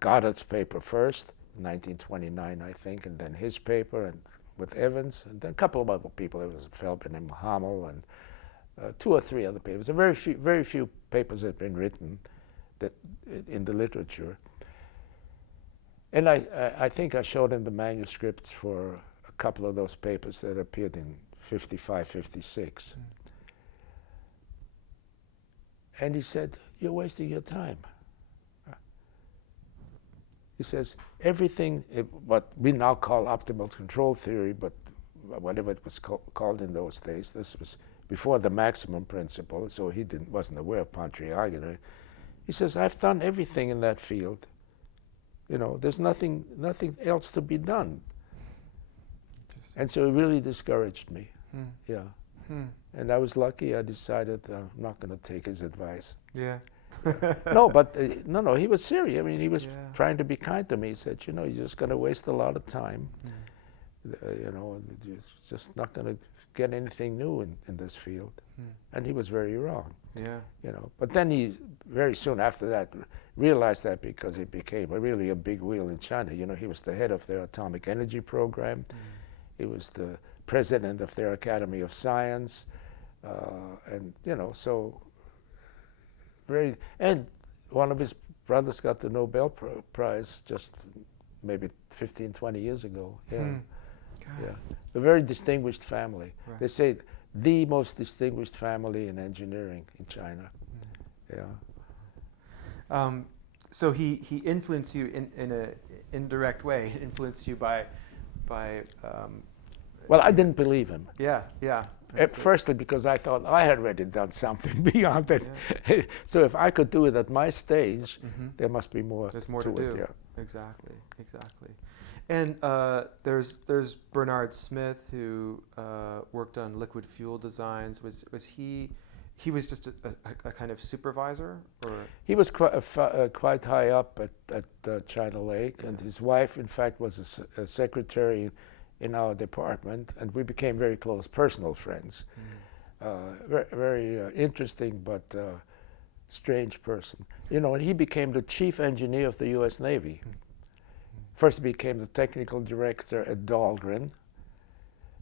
Goddard's paper first, 1929, I think, and then his paper, and with Evans, and then a couple of other people. There was Feldman and Hamel, and 2 or 3 other papers. And very few papers had been written that in the literature. And I think I showed him the manuscripts for a couple of those papers that appeared in 55, 56. And he said, "You're wasting your time." He says, everything, what we now call optimal control theory, but whatever it was called in those days, this was before the maximum principle, so he wasn't aware of Padrians. He says, "I've done everything in that field. You know, there's nothing else to be done." And so it really discouraged me. Yeah. And I was lucky. I decided I'm not going to take his advice. Yeah. No, but no, he was serious. I mean, he was trying to be kind to me. He said, "You know, you're just going to waste a lot of time. You know, you're just not going to get anything new in this field." And he was very wrong. Yeah. You know, but then he very soon after that realized that, because he became really a big wheel in China. You know, he was the head of their atomic energy program. He was the president of their Academy of Science, and you know, so and one of his brothers got the Nobel Prize just maybe 15, 20 years ago. Yeah. Yeah. A very distinguished family. Right. They say the most distinguished family in engineering in China. Yeah. So he influenced you in an indirect way. Influenced you by. Well, I didn't believe him. Yeah. Firstly, because I thought I had already done something beyond it. Yeah. So if I could do it at my stage, there must be more. There's more to it, do. Yeah. Exactly. And there's Bernard Smith, who worked on liquid fuel designs. Was he? He was just a kind of supervisor, or he was quite high up at China Lake, and his wife, in fact, was a secretary in our department, and we became very close personal friends. Very interesting, but strange person. You know, and he became the chief engineer of the U.S. Navy. First, he became the technical director at Dahlgren,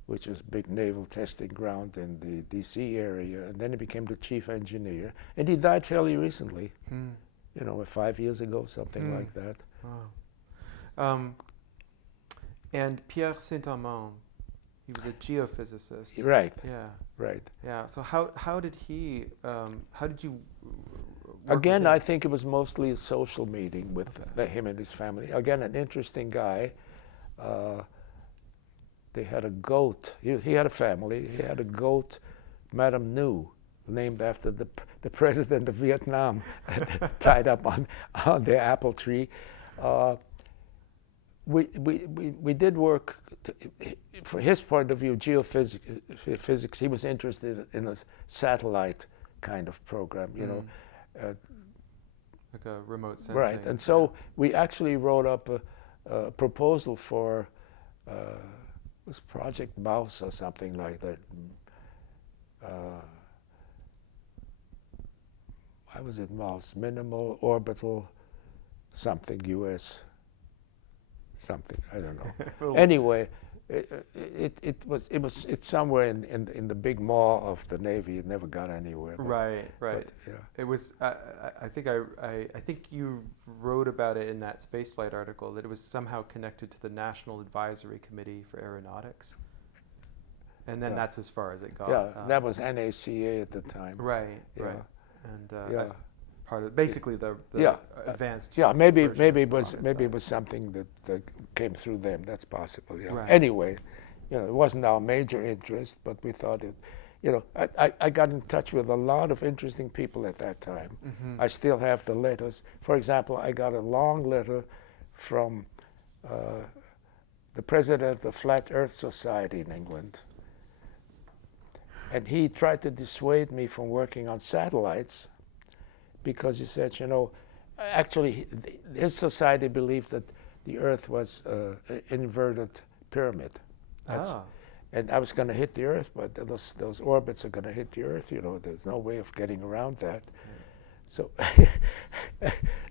which was a big naval testing ground in the D.C. area, and then he became the chief engineer. And he died fairly recently, you know, 5 years ago, something like that. Wow. And Pierre Saint-Amand, he was a geophysicist. Right. Yeah. Right. Yeah. So how did he? How did you? Again, I think it was mostly a social meeting with him and his family. Again, an interesting guy. They had a goat. He had a family. He had a goat, Madame Nu, named after the president of Vietnam, tied up on the apple tree. We did work, from his point of view, geophysics. He was interested in a satellite kind of program, you know. Like a remote sensing. Right, and so we actually wrote up a proposal for was Project Mouse or something like that. Why was it Mouse? Minimal Orbital something US. Something, I don't know. Anyway, it's somewhere in the big maw of the Navy. It never got anywhere. Right. But, yeah. It was. I think you wrote about it in that spaceflight article, that it was somehow connected to the National Advisory Committee for Aeronautics, and then that's as far as it got. Yeah, that was NACA at the time. Right. Yeah. Right. And as part of basically the advanced. Yeah, maybe it was something that came through them. That's possible. Yeah. Right. Anyway, you know, it wasn't our major interest, but we thought it. You know, I got in touch with a lot of interesting people at that time. I still have the letters. For example, I got a long letter from the president of the Flat Earth Society in England. And he tried to dissuade me from working on satellites, because he said, you know, actually his society believed that the Earth was an inverted pyramid. And I was going to hit the Earth, but those orbits are going to hit the Earth. You know, there's no way of getting around that. So,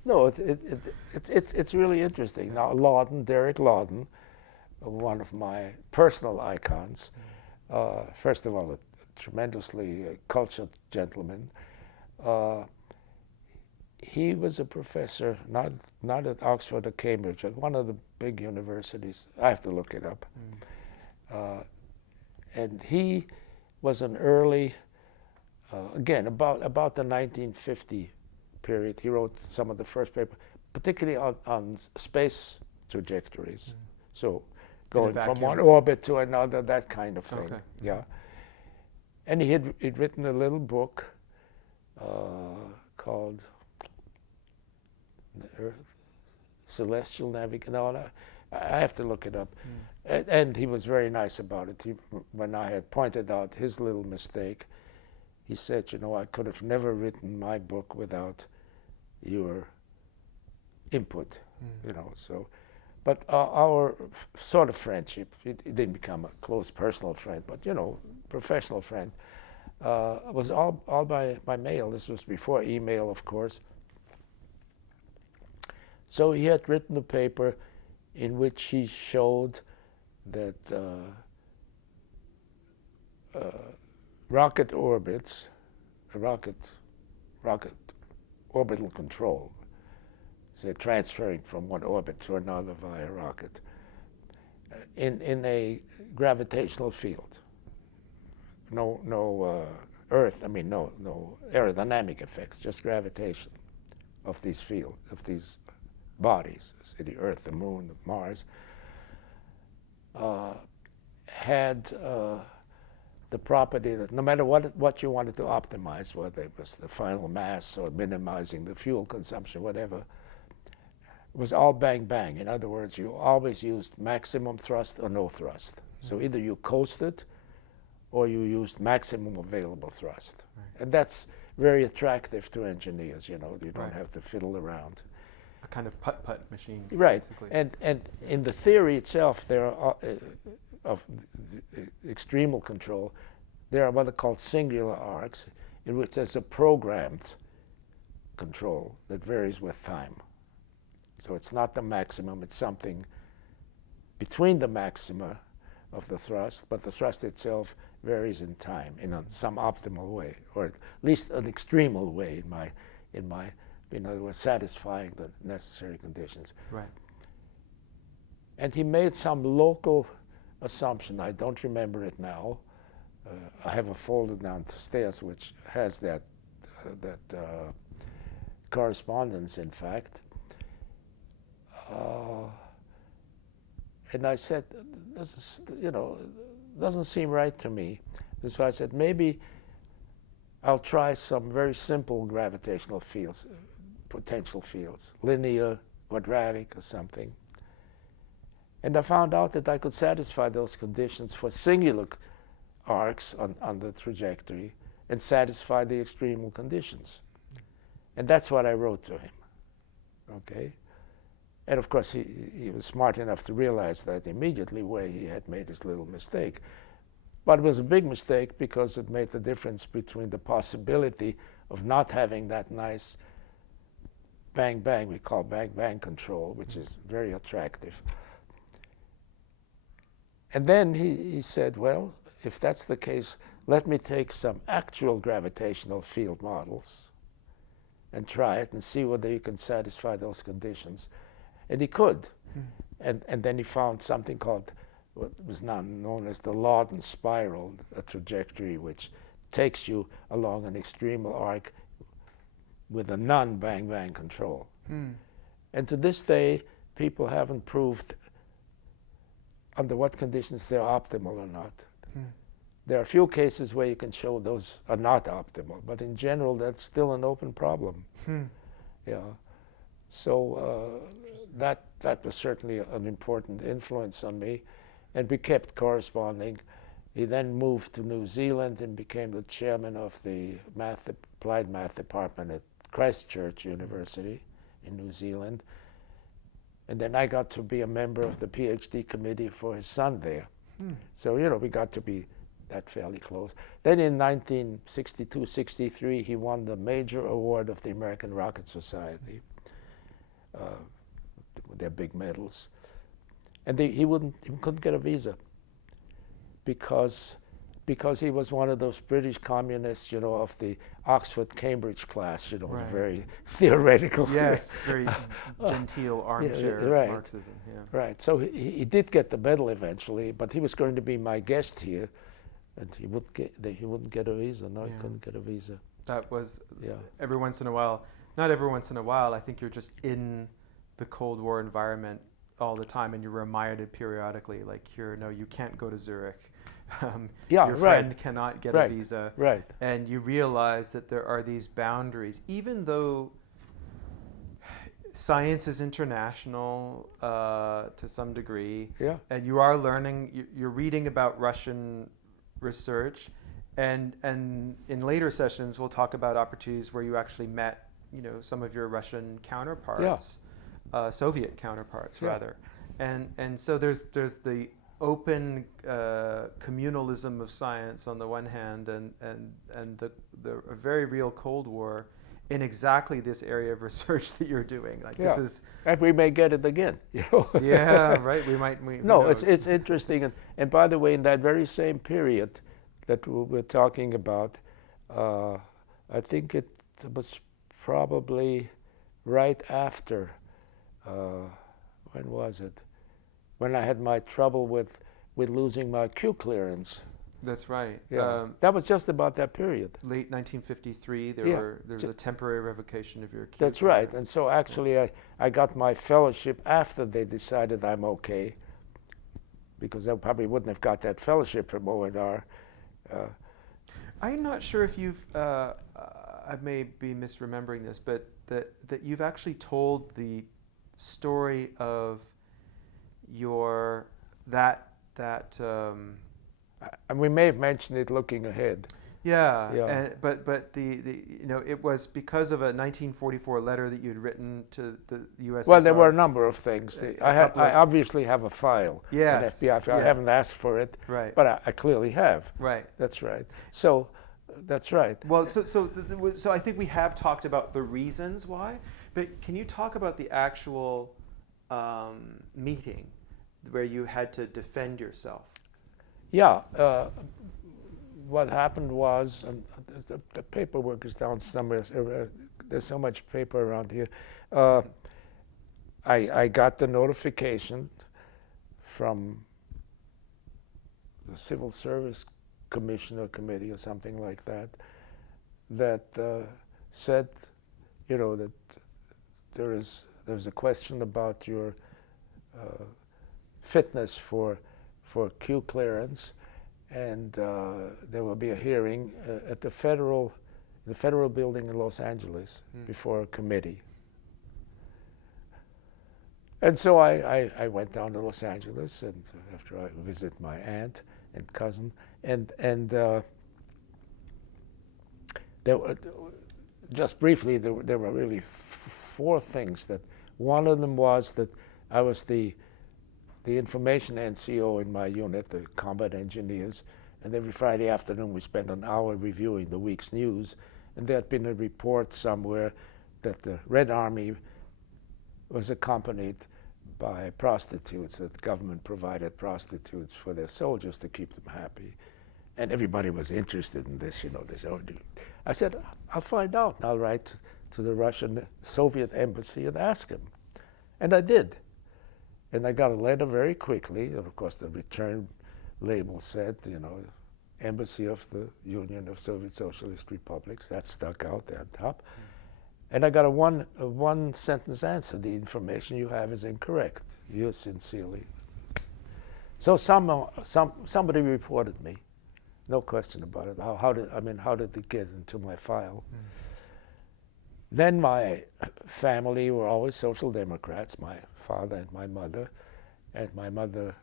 no, it's really interesting. Now, Derek Lawden, one of my personal icons, first of all, a tremendously cultured gentleman. He was a professor, not at Oxford or Cambridge, at one of the big universities. I have to look it up. And he was an early again, about the 1950 period, he wrote some of the first papers, particularly on space trajectories. So going from one orbit to another, that kind of thing. Okay. Yeah. And he'd written a little book called Celestial Navigation. No, I have to look it up. And he was very nice about it. When I had pointed out his little mistake, he said, you know, I could have never written my book without your input, you know. So, but our sort of friendship, it didn't become a close personal friend, but, you know, professional friend, was all by mail. This was before email, of course. So he had written a paper in which he showed that rocket orbits, rocket orbital control, say transferring from one orbit to another via rocket, in a gravitational field. No Earth. I mean, no aerodynamic effects, just gravitation of these these bodies, say the Earth, the Moon, Mars, had the property that no matter what you wanted to optimize, whether it was the final mass or minimizing the fuel consumption, whatever, it was all bang bang. In other words, you always used maximum thrust or no thrust. So either you coasted or you used maximum available thrust. Right. And that's very attractive to engineers, you know, you don't have to fiddle around. A kind of putt-putt machine, right. Basically. And in the theory itself, there are of extremal control, there are what are called singular arcs, in which there's a programmed control that varies with time. So it's not the maximum, it's something between the maxima of the thrust, but the thrust itself varies in time in some optimal way, or at least an extremal way in other words, satisfying the necessary conditions. Right. And he made some local assumption. I don't remember it now. I have a folder downstairs which has that correspondence, in fact. And I said, this is, you know, doesn't seem right to me. And so I said, maybe I'll try some very simple gravitational fields, potential fields, linear, quadratic, or something. And I found out that I could satisfy those conditions for singular arcs on the trajectory and satisfy the extremal conditions. And that's what I wrote to him, okay? And of course, he was smart enough to realize that immediately where he had made his little mistake. But it was a big mistake because it made the difference between the possibility of not having that nice bang bang, we call bang bang control, which is very attractive. And then he said, well, if that's the case, let me take some actual gravitational field models and try it and see whether you can satisfy those conditions. And he could. And then he found something called what was now known as the Lawton spiral, a trajectory which takes you along an extremal arc with a non-bang bang control. And to this day, people haven't proved under what conditions they're optimal or not. There are a few cases where you can show those are not optimal, but in general, that's still an open problem. Yeah. So that was certainly an important influence on me, and we kept corresponding. He then moved to New Zealand and became the chairman of the applied math department at Christchurch University in New Zealand. And then I got to be a member of the PhD committee for his son there. So, you know, we got to be that fairly close. Then in 1962-63, he won the major award of the American Rocket Society, their big medals. And he couldn't get a visa because he was one of those British communists, you know, of the Oxford-Cambridge class, you know, very theoretical. Yes, very genteel armchair Marxism. Yeah. Right. So he did get the medal eventually, but he was going to be my guest here and he wouldn't get a visa. No, he couldn't get a visa. That was every once in a while. Not every once in a while. I think you're just in the Cold War environment all the time, and you're reminded periodically, like, here, no, you can't go to Zurich. Your friend cannot get a visa. Right. And you realize that there are these boundaries, even though science is international to some degree, and you are learning, you're reading about Russian research, and in later sessions we'll talk about opportunities where you actually met, some of your Russian counterparts, Soviet counterparts rather, and so there's the open communalism of science on the one hand, and the very real Cold War in exactly this area of research that you're doing. Like this is, and we may get it again. Yeah, right. We might. No, it's interesting, and by the way, in that very same period that we're talking about, I think it was probably right after. When was it? When I had my trouble with losing my Q clearance. That's right. Yeah. That was just about that period. Late 1953, there was a temporary revocation of your Q That's clearance. right. And so actually I got my fellowship after they decided I'm okay, because I probably wouldn't have got that fellowship from ONR. I'm not sure if you've, I may be misremembering this, but that you've actually told the story of your, and we may have mentioned it looking ahead. But it was because of a 1944 letter that you'd written to the USSR. Well, there were a number of things. I obviously have a file. Yes. FBI. I haven't asked for it. Right. But I clearly have. Right. That's right. So, that's right. Well, so I think we have talked about the reasons why, but can you talk about the actual meeting where you had to defend yourself? Yeah, what happened was, and the paperwork is down somewhere, there's so much paper around here. I got the notification from the Civil Service Commission or Committee or something like that, that said, that there's a question about your fitness for Q clearance, and there will be a hearing at the federal building in Los Angeles before a committee. And so I went down to Los Angeles, and after I visited my aunt and cousin, and there were, just briefly, there were really four things. That one of them was that I was the information NCO in my unit, the combat engineers, and every Friday afternoon we spent an hour reviewing the week's news, and there had been a report somewhere that the Red Army was accompanied by prostitutes, that the government provided prostitutes for their soldiers to keep them happy. And everybody was interested in this, this. I said, I'll find out, and I'll write to the Russian Soviet embassy and ask him. And I did. And I got a letter very quickly, and of course the return label said, Embassy of the Union of Soviet Socialist Republics. That stuck out there on top. And I got a one sentence answer: the information you have is incorrect. Yours sincerely. So somebody reported me, no question about it. How did it get into my file? Then my family were always Social Democrats, my father and my mother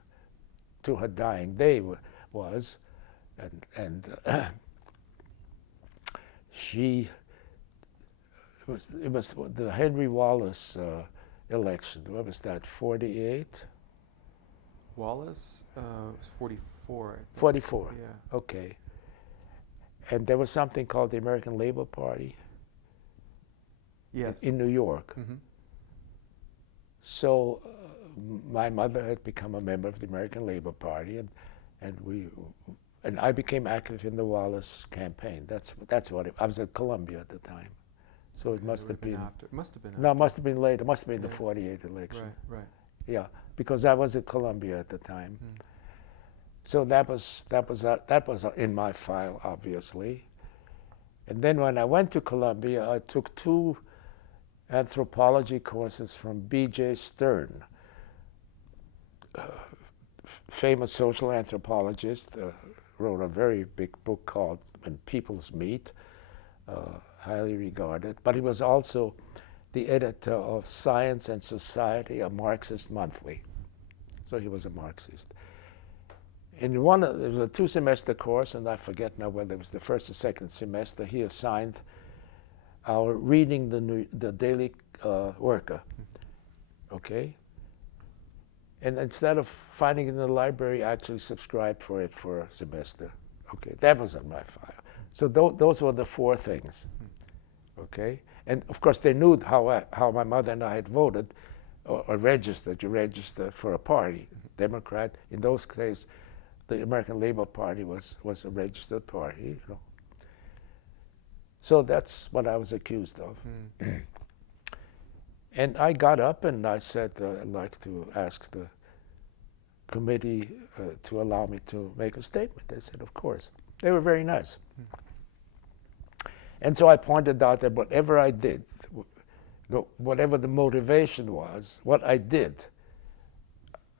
to her dying day was, and it was the Henry Wallace election. What was that, 48? Wallace was 44. I think. 44, yeah. Okay. And there was something called the American Labor Party. Yes. In New York. Mm-hmm. So my mother had become a member of the American Labor Party, and I became active in the Wallace campaign. That's what I was at Columbia at the time. So it must have been after. It must have been after. No, it must have been later. It must have been the 48 election. Right. Yeah, because I was at Columbia at the time. So that was in my file, obviously. And then when I went to Columbia, I took 2 anthropology courses from B.J. Stern, famous social anthropologist, wrote a very big book called When Peoples Meet, highly regarded. But he was also the editor of Science and Society, a Marxist monthly. So he was a Marxist. In it was a 2-semester course, and I forget now whether it was the first or second semester, he assigned our reading the Daily Worker, okay? And instead of finding it in the library, I actually subscribed for it for a semester, okay? That was on my file. So those were the 4 things, okay? And of course, they knew how my mother and I had voted or registered. You register for a party, Democrat. In those days, the American Labor Party was a registered party, you know. So that's what I was accused of. And I got up and I said, I'd like to ask the committee to allow me to make a statement. They said, of course. They were very nice. And so I pointed out that whatever I did, whatever the motivation was, what I did,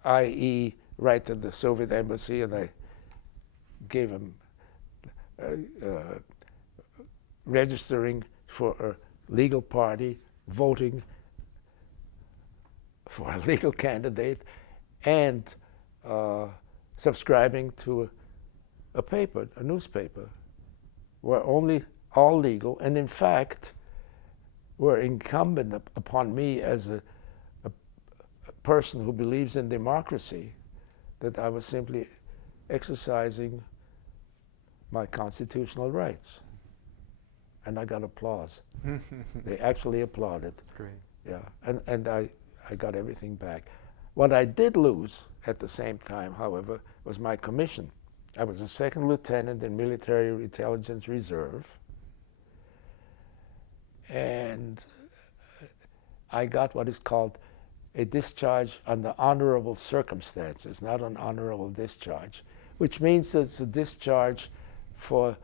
i.e. write to the Soviet embassy, and I gave them registering for a legal party, voting for a legal candidate, and subscribing to a paper, a newspaper, were all legal, and in fact were incumbent upon me as a person who believes in democracy, that I was simply exercising my constitutional rights. And I got applause. They actually applauded. Great. Yeah, and I got everything back. What I did lose at the same time, however, was my commission. I was a 2nd lieutenant in Military Intelligence Reserve, and I got what is called a discharge under honorable circumstances, not an honorable discharge, which means that it's a discharge for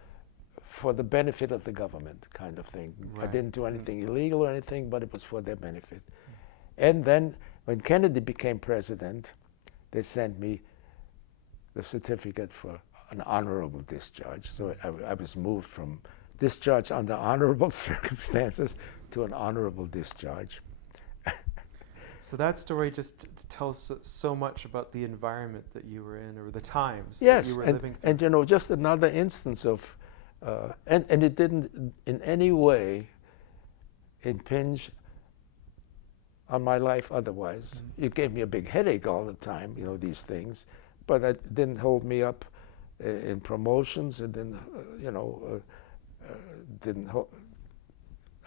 the benefit of the government, kind of thing. Right. I didn't do anything illegal or anything, but it was for their benefit. And then when Kennedy became president, they sent me the certificate for an honorable discharge. So I was moved from discharge under honorable circumstances to an honorable discharge. So that story just tells so much about the environment that you were in, or the times yes, that you were living through. And you know, just another instance of, and it didn't in any way impinge on my life otherwise. It gave me a big headache all the time, you know, these things, but it didn't hold me up in promotions. It didn't, you know,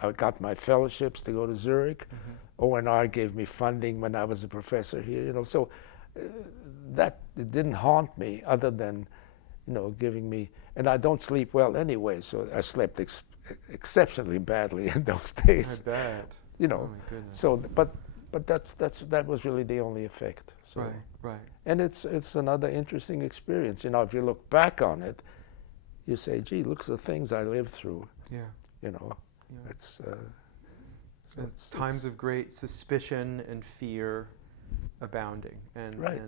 I got my fellowships to go to Zurich. ONR gave me funding when I was a professor here, you know, so that it didn't haunt me other than, you know, giving me, and I don't sleep well anyway, so I slept exceptionally badly in those days. I bet. You know, oh my goodness. So, but that was really the only effect. So. Right. And it's another interesting experience. You know, if you look back on it, you say, gee, look at the things I lived through. Yeah. You know, Yeah. it's times of great suspicion and fear abounding, and Right.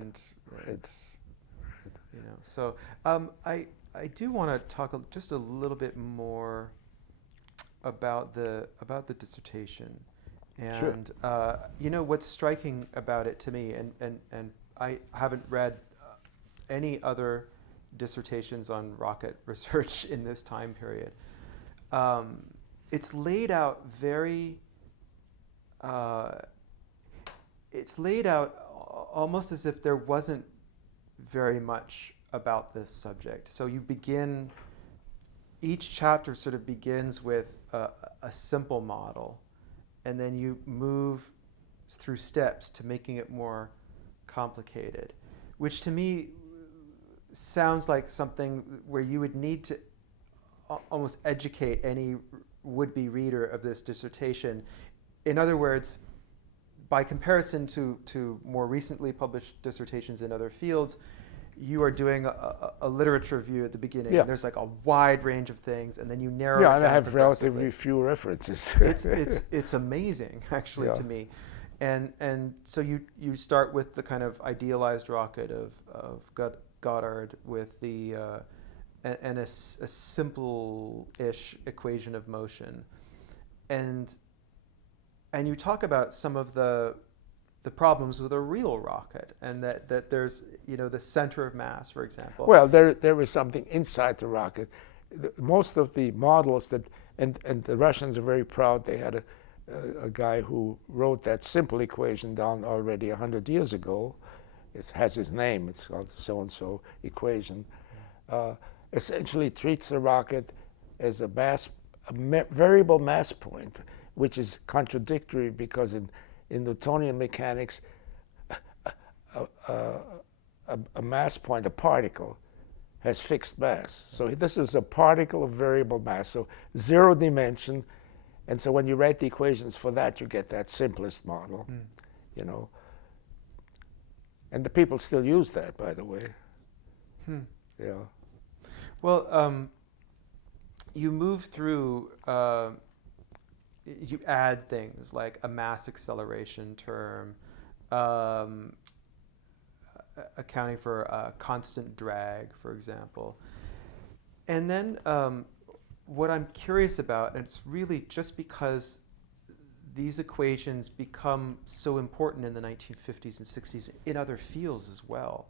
You know. So I do want to talk just a little bit more about the dissertation, and you know, what's striking about it to me, and I haven't read any other dissertations on rocket research in this time period. It's laid out very. It's laid out almost as if there wasn't very much about this subject. So you begin. Each chapter sort of begins with a simple model, and then you move through steps to making it more complicated, which to me sounds like something where you would need to almost educate any would-be reader of this dissertation. In other words, by comparison to more recently published dissertations in other fields, you are doing a literature review at the beginning. Yeah. And there's like a wide range of things, and then you narrow Yeah, it and down I have progressively. relatively few references. It's amazing actually Yeah. to me, and so you start with the kind of idealized rocket of Goddard with the and a simple-ish equation of motion, and you talk about some of the problems with a real rocket, and that there's the center of mass, for example. Well, there was something inside the rocket. Most of the models that, and the Russians are very proud, they had a guy who wrote that simple equation down already 100 years ago. It has his name, it's called so-and-so equation. Essentially treats the rocket as a variable mass point, which is contradictory because in Newtonian mechanics, a mass point, a particle, has fixed mass. So this is a particle of variable mass, so zero dimension. And so when you write the equations for that, you get that simplest model, And the people still use that, by the way. Yeah. Well, you move through, you add things like a mass acceleration term, accounting for constant drag, for example. And then what I'm curious about, and it's really just because these equations become so important in the 1950s and 60s in other fields as well.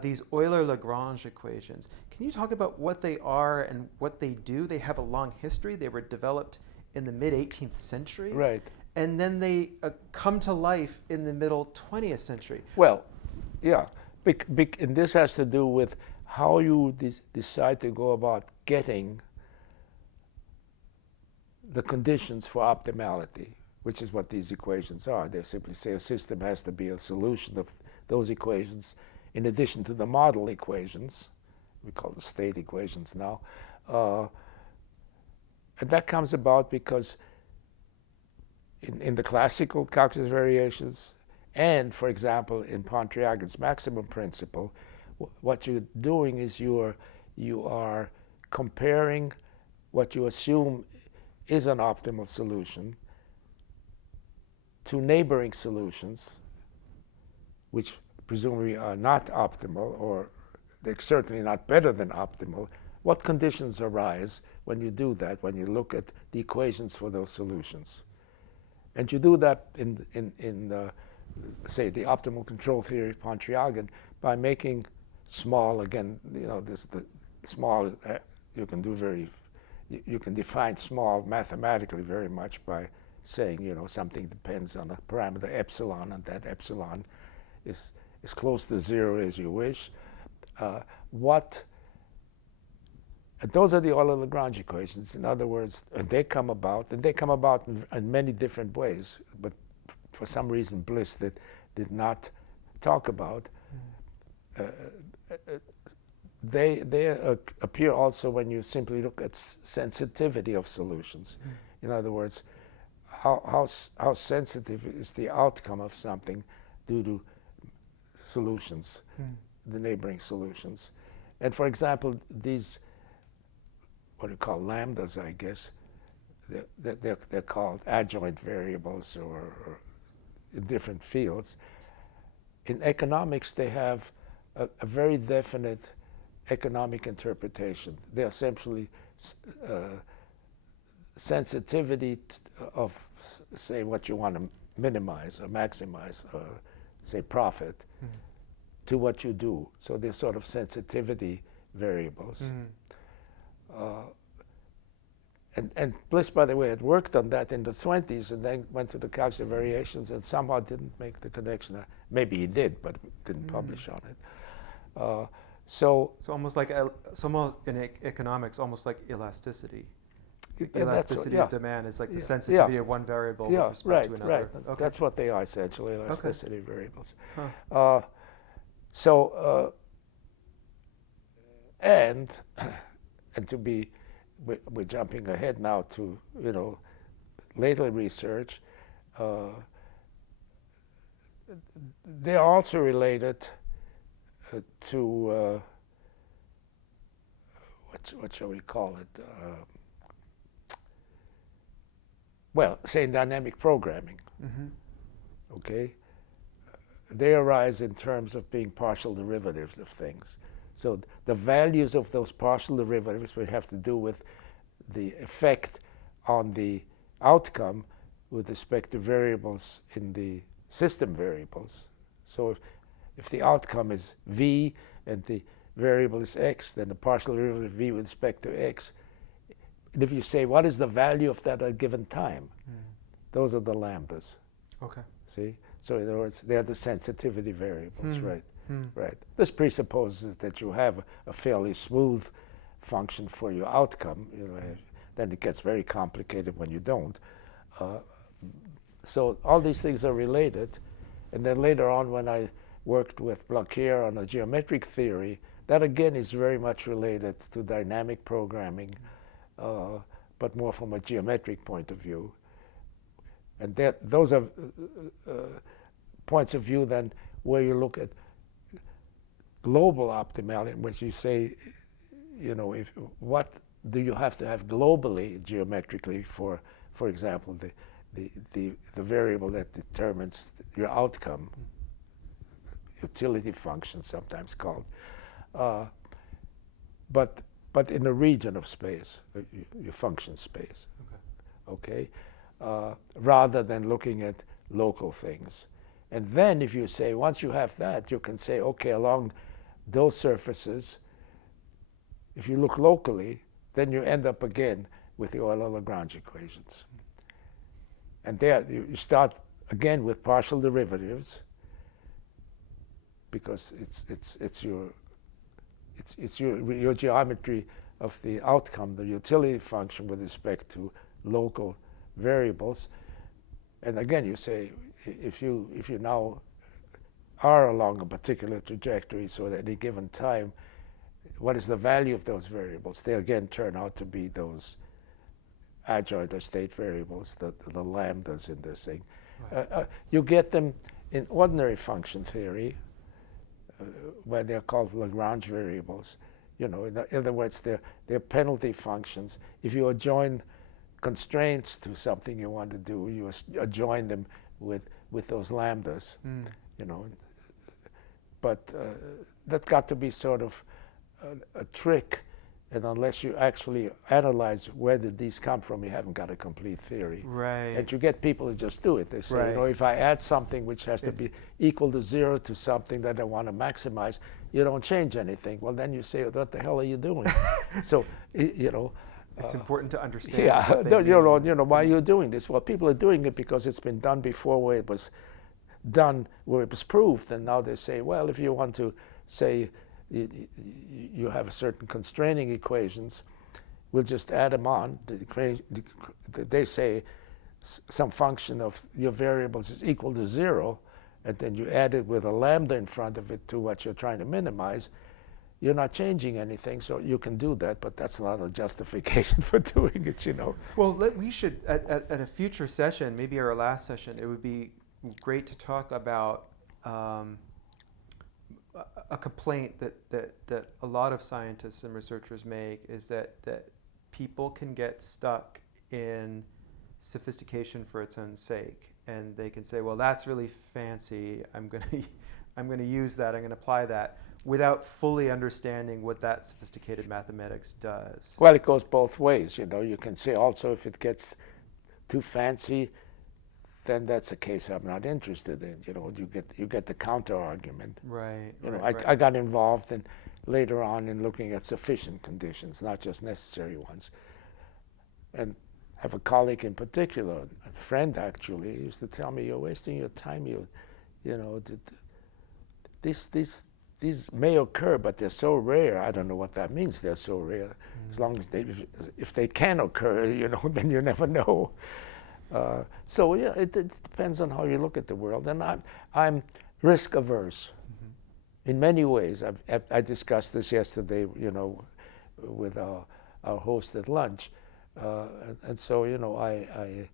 These Euler-Lagrange equations. Can you talk about what they are and what they do? They have a long history. They were developed in the mid-18th century. Right. And then they come to life in the middle 20th century. Well, yeah. And this has to do with how you decide to go about getting the conditions for optimality, which is what these equations are. They simply say a system has to be a solution of those equations in addition to the model equations. We call the state equations now. And that comes about because in the classical calculus variations and, for example, in Pontryagin's maximum principle, what you're doing is you are comparing what you assume is an optimal solution to neighboring solutions, which presumably are not optimal, or they're certainly not better than optimal. What conditions arise when you do that, when you look at the equations for those solutions? And you do that in say, the optimal control theory of Pontryagin by making small, again, the small, you can do you can define small mathematically very much by saying, something depends on a parameter epsilon, and that epsilon is as close to zero as you wish. And those are the Euler-Lagrange equations. In other words, they come about in many different ways, but for some reason Bliss did not talk about. They appear also when you simply look at sensitivity of solutions. In other words, how sensitive is the outcome of something due to solutions, the neighboring solutions. And for example, these, what you call lambdas, I guess, they're called adjoint variables or in different fields. In economics, they have a very definite economic interpretation. They're essentially sensitivity of, say, what you want to minimize or maximize, say, profit, to what you do. So they're sort of sensitivity variables. And Bliss, by the way, had worked on that in the 20s and then went to the calculus variations and somehow didn't make the connection. Maybe he did, but didn't publish on it. So almost like in economics, almost like elasticity. Yeah, Elasticity of demand is like the sensitivity of one variable with respect to another. Right. Okay. That's what they are essentially, elasticity variables. And to be, we're jumping ahead now to later research. They're also related to what shall we call it? Well, say dynamic programming. Mm-hmm. Okay, they arise in terms of being partial derivatives of things. So the values of those partial derivatives will have to do with the effect on the outcome with respect to variables in the system variables. So if the outcome is v and the variable is x, then the partial derivative of v with respect to x. And if you say, what is the value of that at a given time? Those are the lambdas. Okay. See? So in other words, they're the sensitivity variables, right? Hmm. Right. This presupposes that you have a fairly smooth function for your outcome. You know, then it gets very complicated when you don't. So all these things are related. And then later on, when I worked with Blochier on a geometric theory, that again is very much related to dynamic programming, but more from a geometric point of view. And those are points of view then where you look at global optimality, in which you say, you know, what do you have to have globally, geometrically, for example, the variable that determines your outcome, utility function sometimes called, but in a region of space, your function space, okay? Rather than looking at local things. And then if you say, once you have that, you can say, okay, along those surfaces, if you look locally, then you end up again with the Euler-Lagrange equations. And there you start again with partial derivatives, because it's your geometry of the outcome, the utility function with respect to local variables. And again, you say, if you now are along a particular trajectory, so at any given time, what is the value of those variables? They again turn out to be those adjoint or state variables, the lambdas in this thing. Right. You get them in ordinary function theory, where they're called Lagrange variables. You know, in other words, they're penalty functions. If you adjoin constraints to something you want to do, you adjoin them with those lambdas. You know, but that's got to be sort of a trick, and unless you actually analyze where did these come from, you haven't got a complete theory. Right. And you get people who just do it. They say, you know, if I add something which has to be equal to 0 to something that I want to maximize, you don't change anything. Well, then you say, what the hell are you doing? So, you know. It's important to understand. Yeah, you know, why are you doing this? Well, people are doing it because it's been done before, where it was done, where it was proved, and now they say, well, if you want to say you have certain constraining equations, we'll just add them on. They say some function of your variables is equal to 0, and then you add it with a lambda in front of it to what you're trying to minimize. You're not changing anything, so you can do that, but that's not a justification for doing it, you know. Well, we should, at a future session, maybe our last session, it would be great to talk about a complaint that a lot of scientists and researchers make, is that people can get stuck in sophistication for its own sake, and they can say, well, that's really fancy, I'm going to use that, I'm going to apply that, without fully understanding what that sophisticated mathematics does. Well, it goes both ways, you know. You can say also, if it gets too fancy, then that's a case I'm not interested in. You know, you get the counter argument. Right. You know, right. I got involved later on in looking at sufficient conditions, not just necessary ones. And I have a colleague in particular, a friend actually, used to tell me, you're wasting your time. You know, these may occur, but they're so rare. I don't know what that means. They're so rare. As long as if they can occur, you know, then you never know. So yeah, it depends on how you look at the world. And I'm risk averse in many ways. I discussed this yesterday, you know, with our host at lunch. And so, you know, I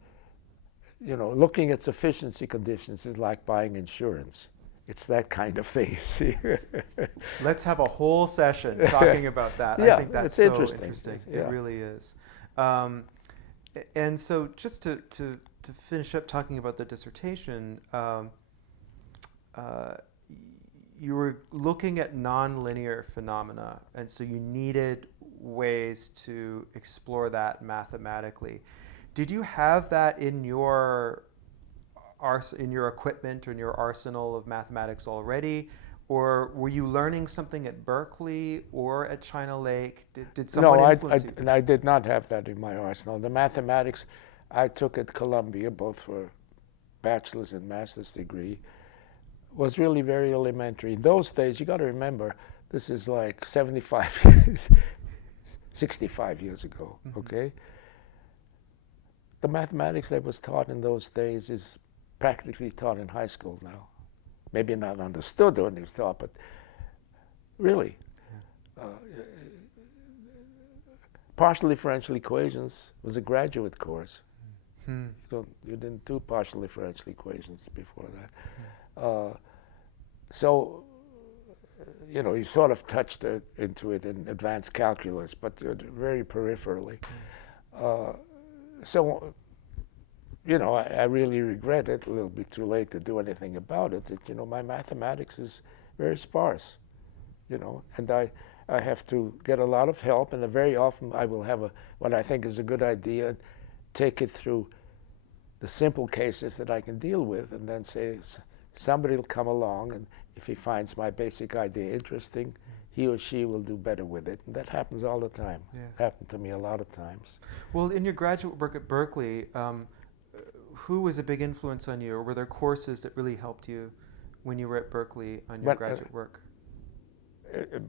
looking at sufficiency conditions is like buying insurance. it's that kind of thing. See? Let's have a whole session talking about that. Yeah, I think that's it's so interesting. It really is. And so just to finish up talking about the dissertation, you were looking at nonlinear phenomena, and so you needed ways to explore that mathematically. Did you have that in your equipment or in your arsenal of mathematics already, or were you learning something at Berkeley or at China Lake? Did someone influence you? No, I did not have that in my arsenal. The mathematics I took at Columbia, both for bachelor's and master's degree, was really very elementary. In those days, you got to remember, this is like 65 years, 65 years ago, okay? The mathematics that was taught in those days is practically taught in high school now. Maybe not understood when it was taught, but really. Partial differential equations was a graduate course. So you didn't do partial differential equations before that. So, you know, you sort of touched into it in advanced calculus, but very peripherally. So, you know, I really regret it, a little bit too late to do anything about it, that, you know, my mathematics is very sparse, you know, and I have to get a lot of help, and very often I will have what I think is a good idea, take it through the simple cases that I can deal with, and then say, somebody will come along, and if he finds my basic idea interesting, he or she will do better with it. And that happens all the time. Yeah. Happened to me a lot of times. Well, in your graduate work at Berkeley, who was a big influence on you, or were there courses that really helped you when you were at Berkeley on your graduate work?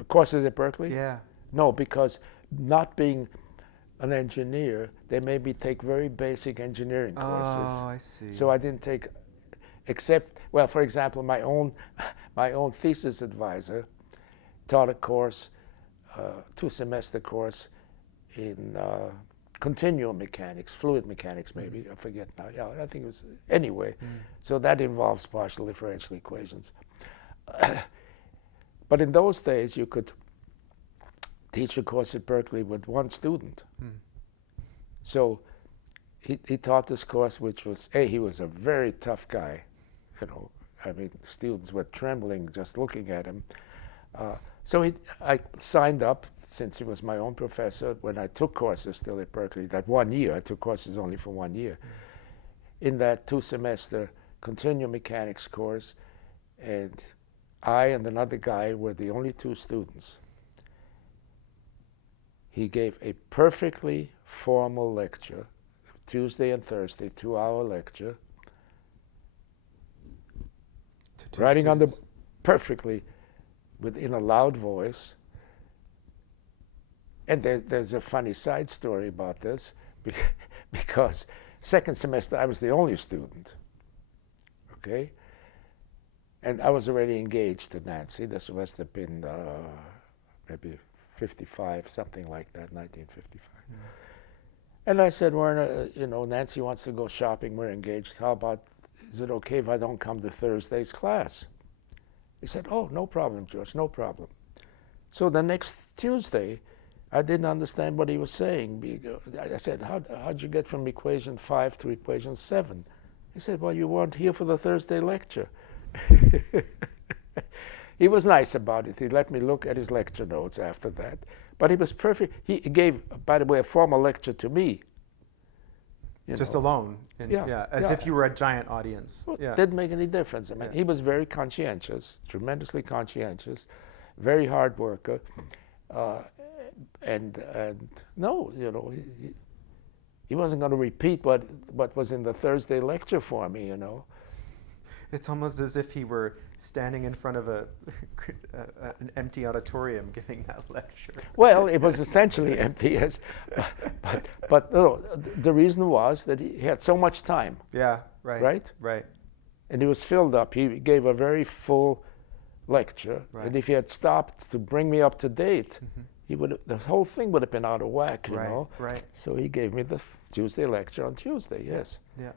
Courses at Berkeley? Yeah. No, because not being an engineer, they made me take very basic engineering courses. Oh, I see. So I didn't take, except, well, for example, my own thesis advisor taught a course, 2-semester course in continuum mechanics, fluid mechanics maybe, I forget now. Yeah, I think it was, anyway. So that involves partial differential equations. But in those days, you could teach a course at Berkeley with one student. So he taught this course, which was, he was a very tough guy. You know, I mean, students were trembling just looking at him. So I signed up, since he was my own professor, when I took courses still at Berkeley, that 1 year, I took courses only for 1 year, in that 2-semester continuum mechanics course, and I and another guy were the only 2 students. He gave a perfectly formal lecture, Tuesday and Thursday, 2-hour lecture, writing on the perfectly in a loud voice. And there's a funny side story about this, because second semester I was the only student, okay? And I was already engaged to Nancy. This must have been maybe 55, something like that, 1955. And I said, Werner, you know, Nancy wants to go shopping, we're engaged. How about, is it okay if I don't come to Thursday's class? He said, oh, no problem, George, no problem. So the next Tuesday, I didn't understand what he was saying. I said, how'd you get from equation 5 to equation 7? He said, well, you weren't here for the Thursday lecture. He was nice about it. He let me look at his lecture notes after that. But he was perfect. He gave, by the way, a formal lecture to me. Just alone? As if you were a giant audience. Well, didn't make any difference. I mean, he was very conscientious, tremendously conscientious, very hard worker. And no, you know, he wasn't going to repeat what was in the Thursday lecture for me, you know. It's almost as if he were standing in front of an empty auditorium giving that lecture. Well, it was essentially empty, yes. But no, the reason was that he had so much time. Yeah, right. Right? Right. And he was filled up. He gave a very full lecture. Right. And if he had stopped to bring me up to date, the whole thing would have been out of whack, you know. Right. So he gave me the Tuesday lecture on Tuesday, yes. Yeah.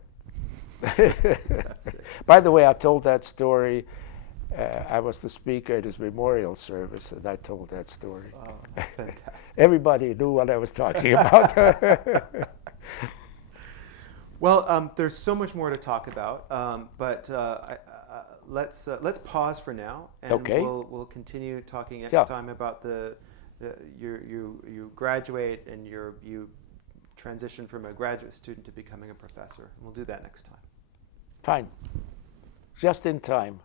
By the way, I told that story I was the speaker at his memorial service, and I told that story. Oh, that's fantastic. Everybody knew what I was talking about. Well, there's so much more to talk about, but let's pause for now, and Okay. we'll continue talking next Yeah. time about you graduate and you transition from a graduate student to becoming a professor. And we'll do that next time. Fine. Just in time.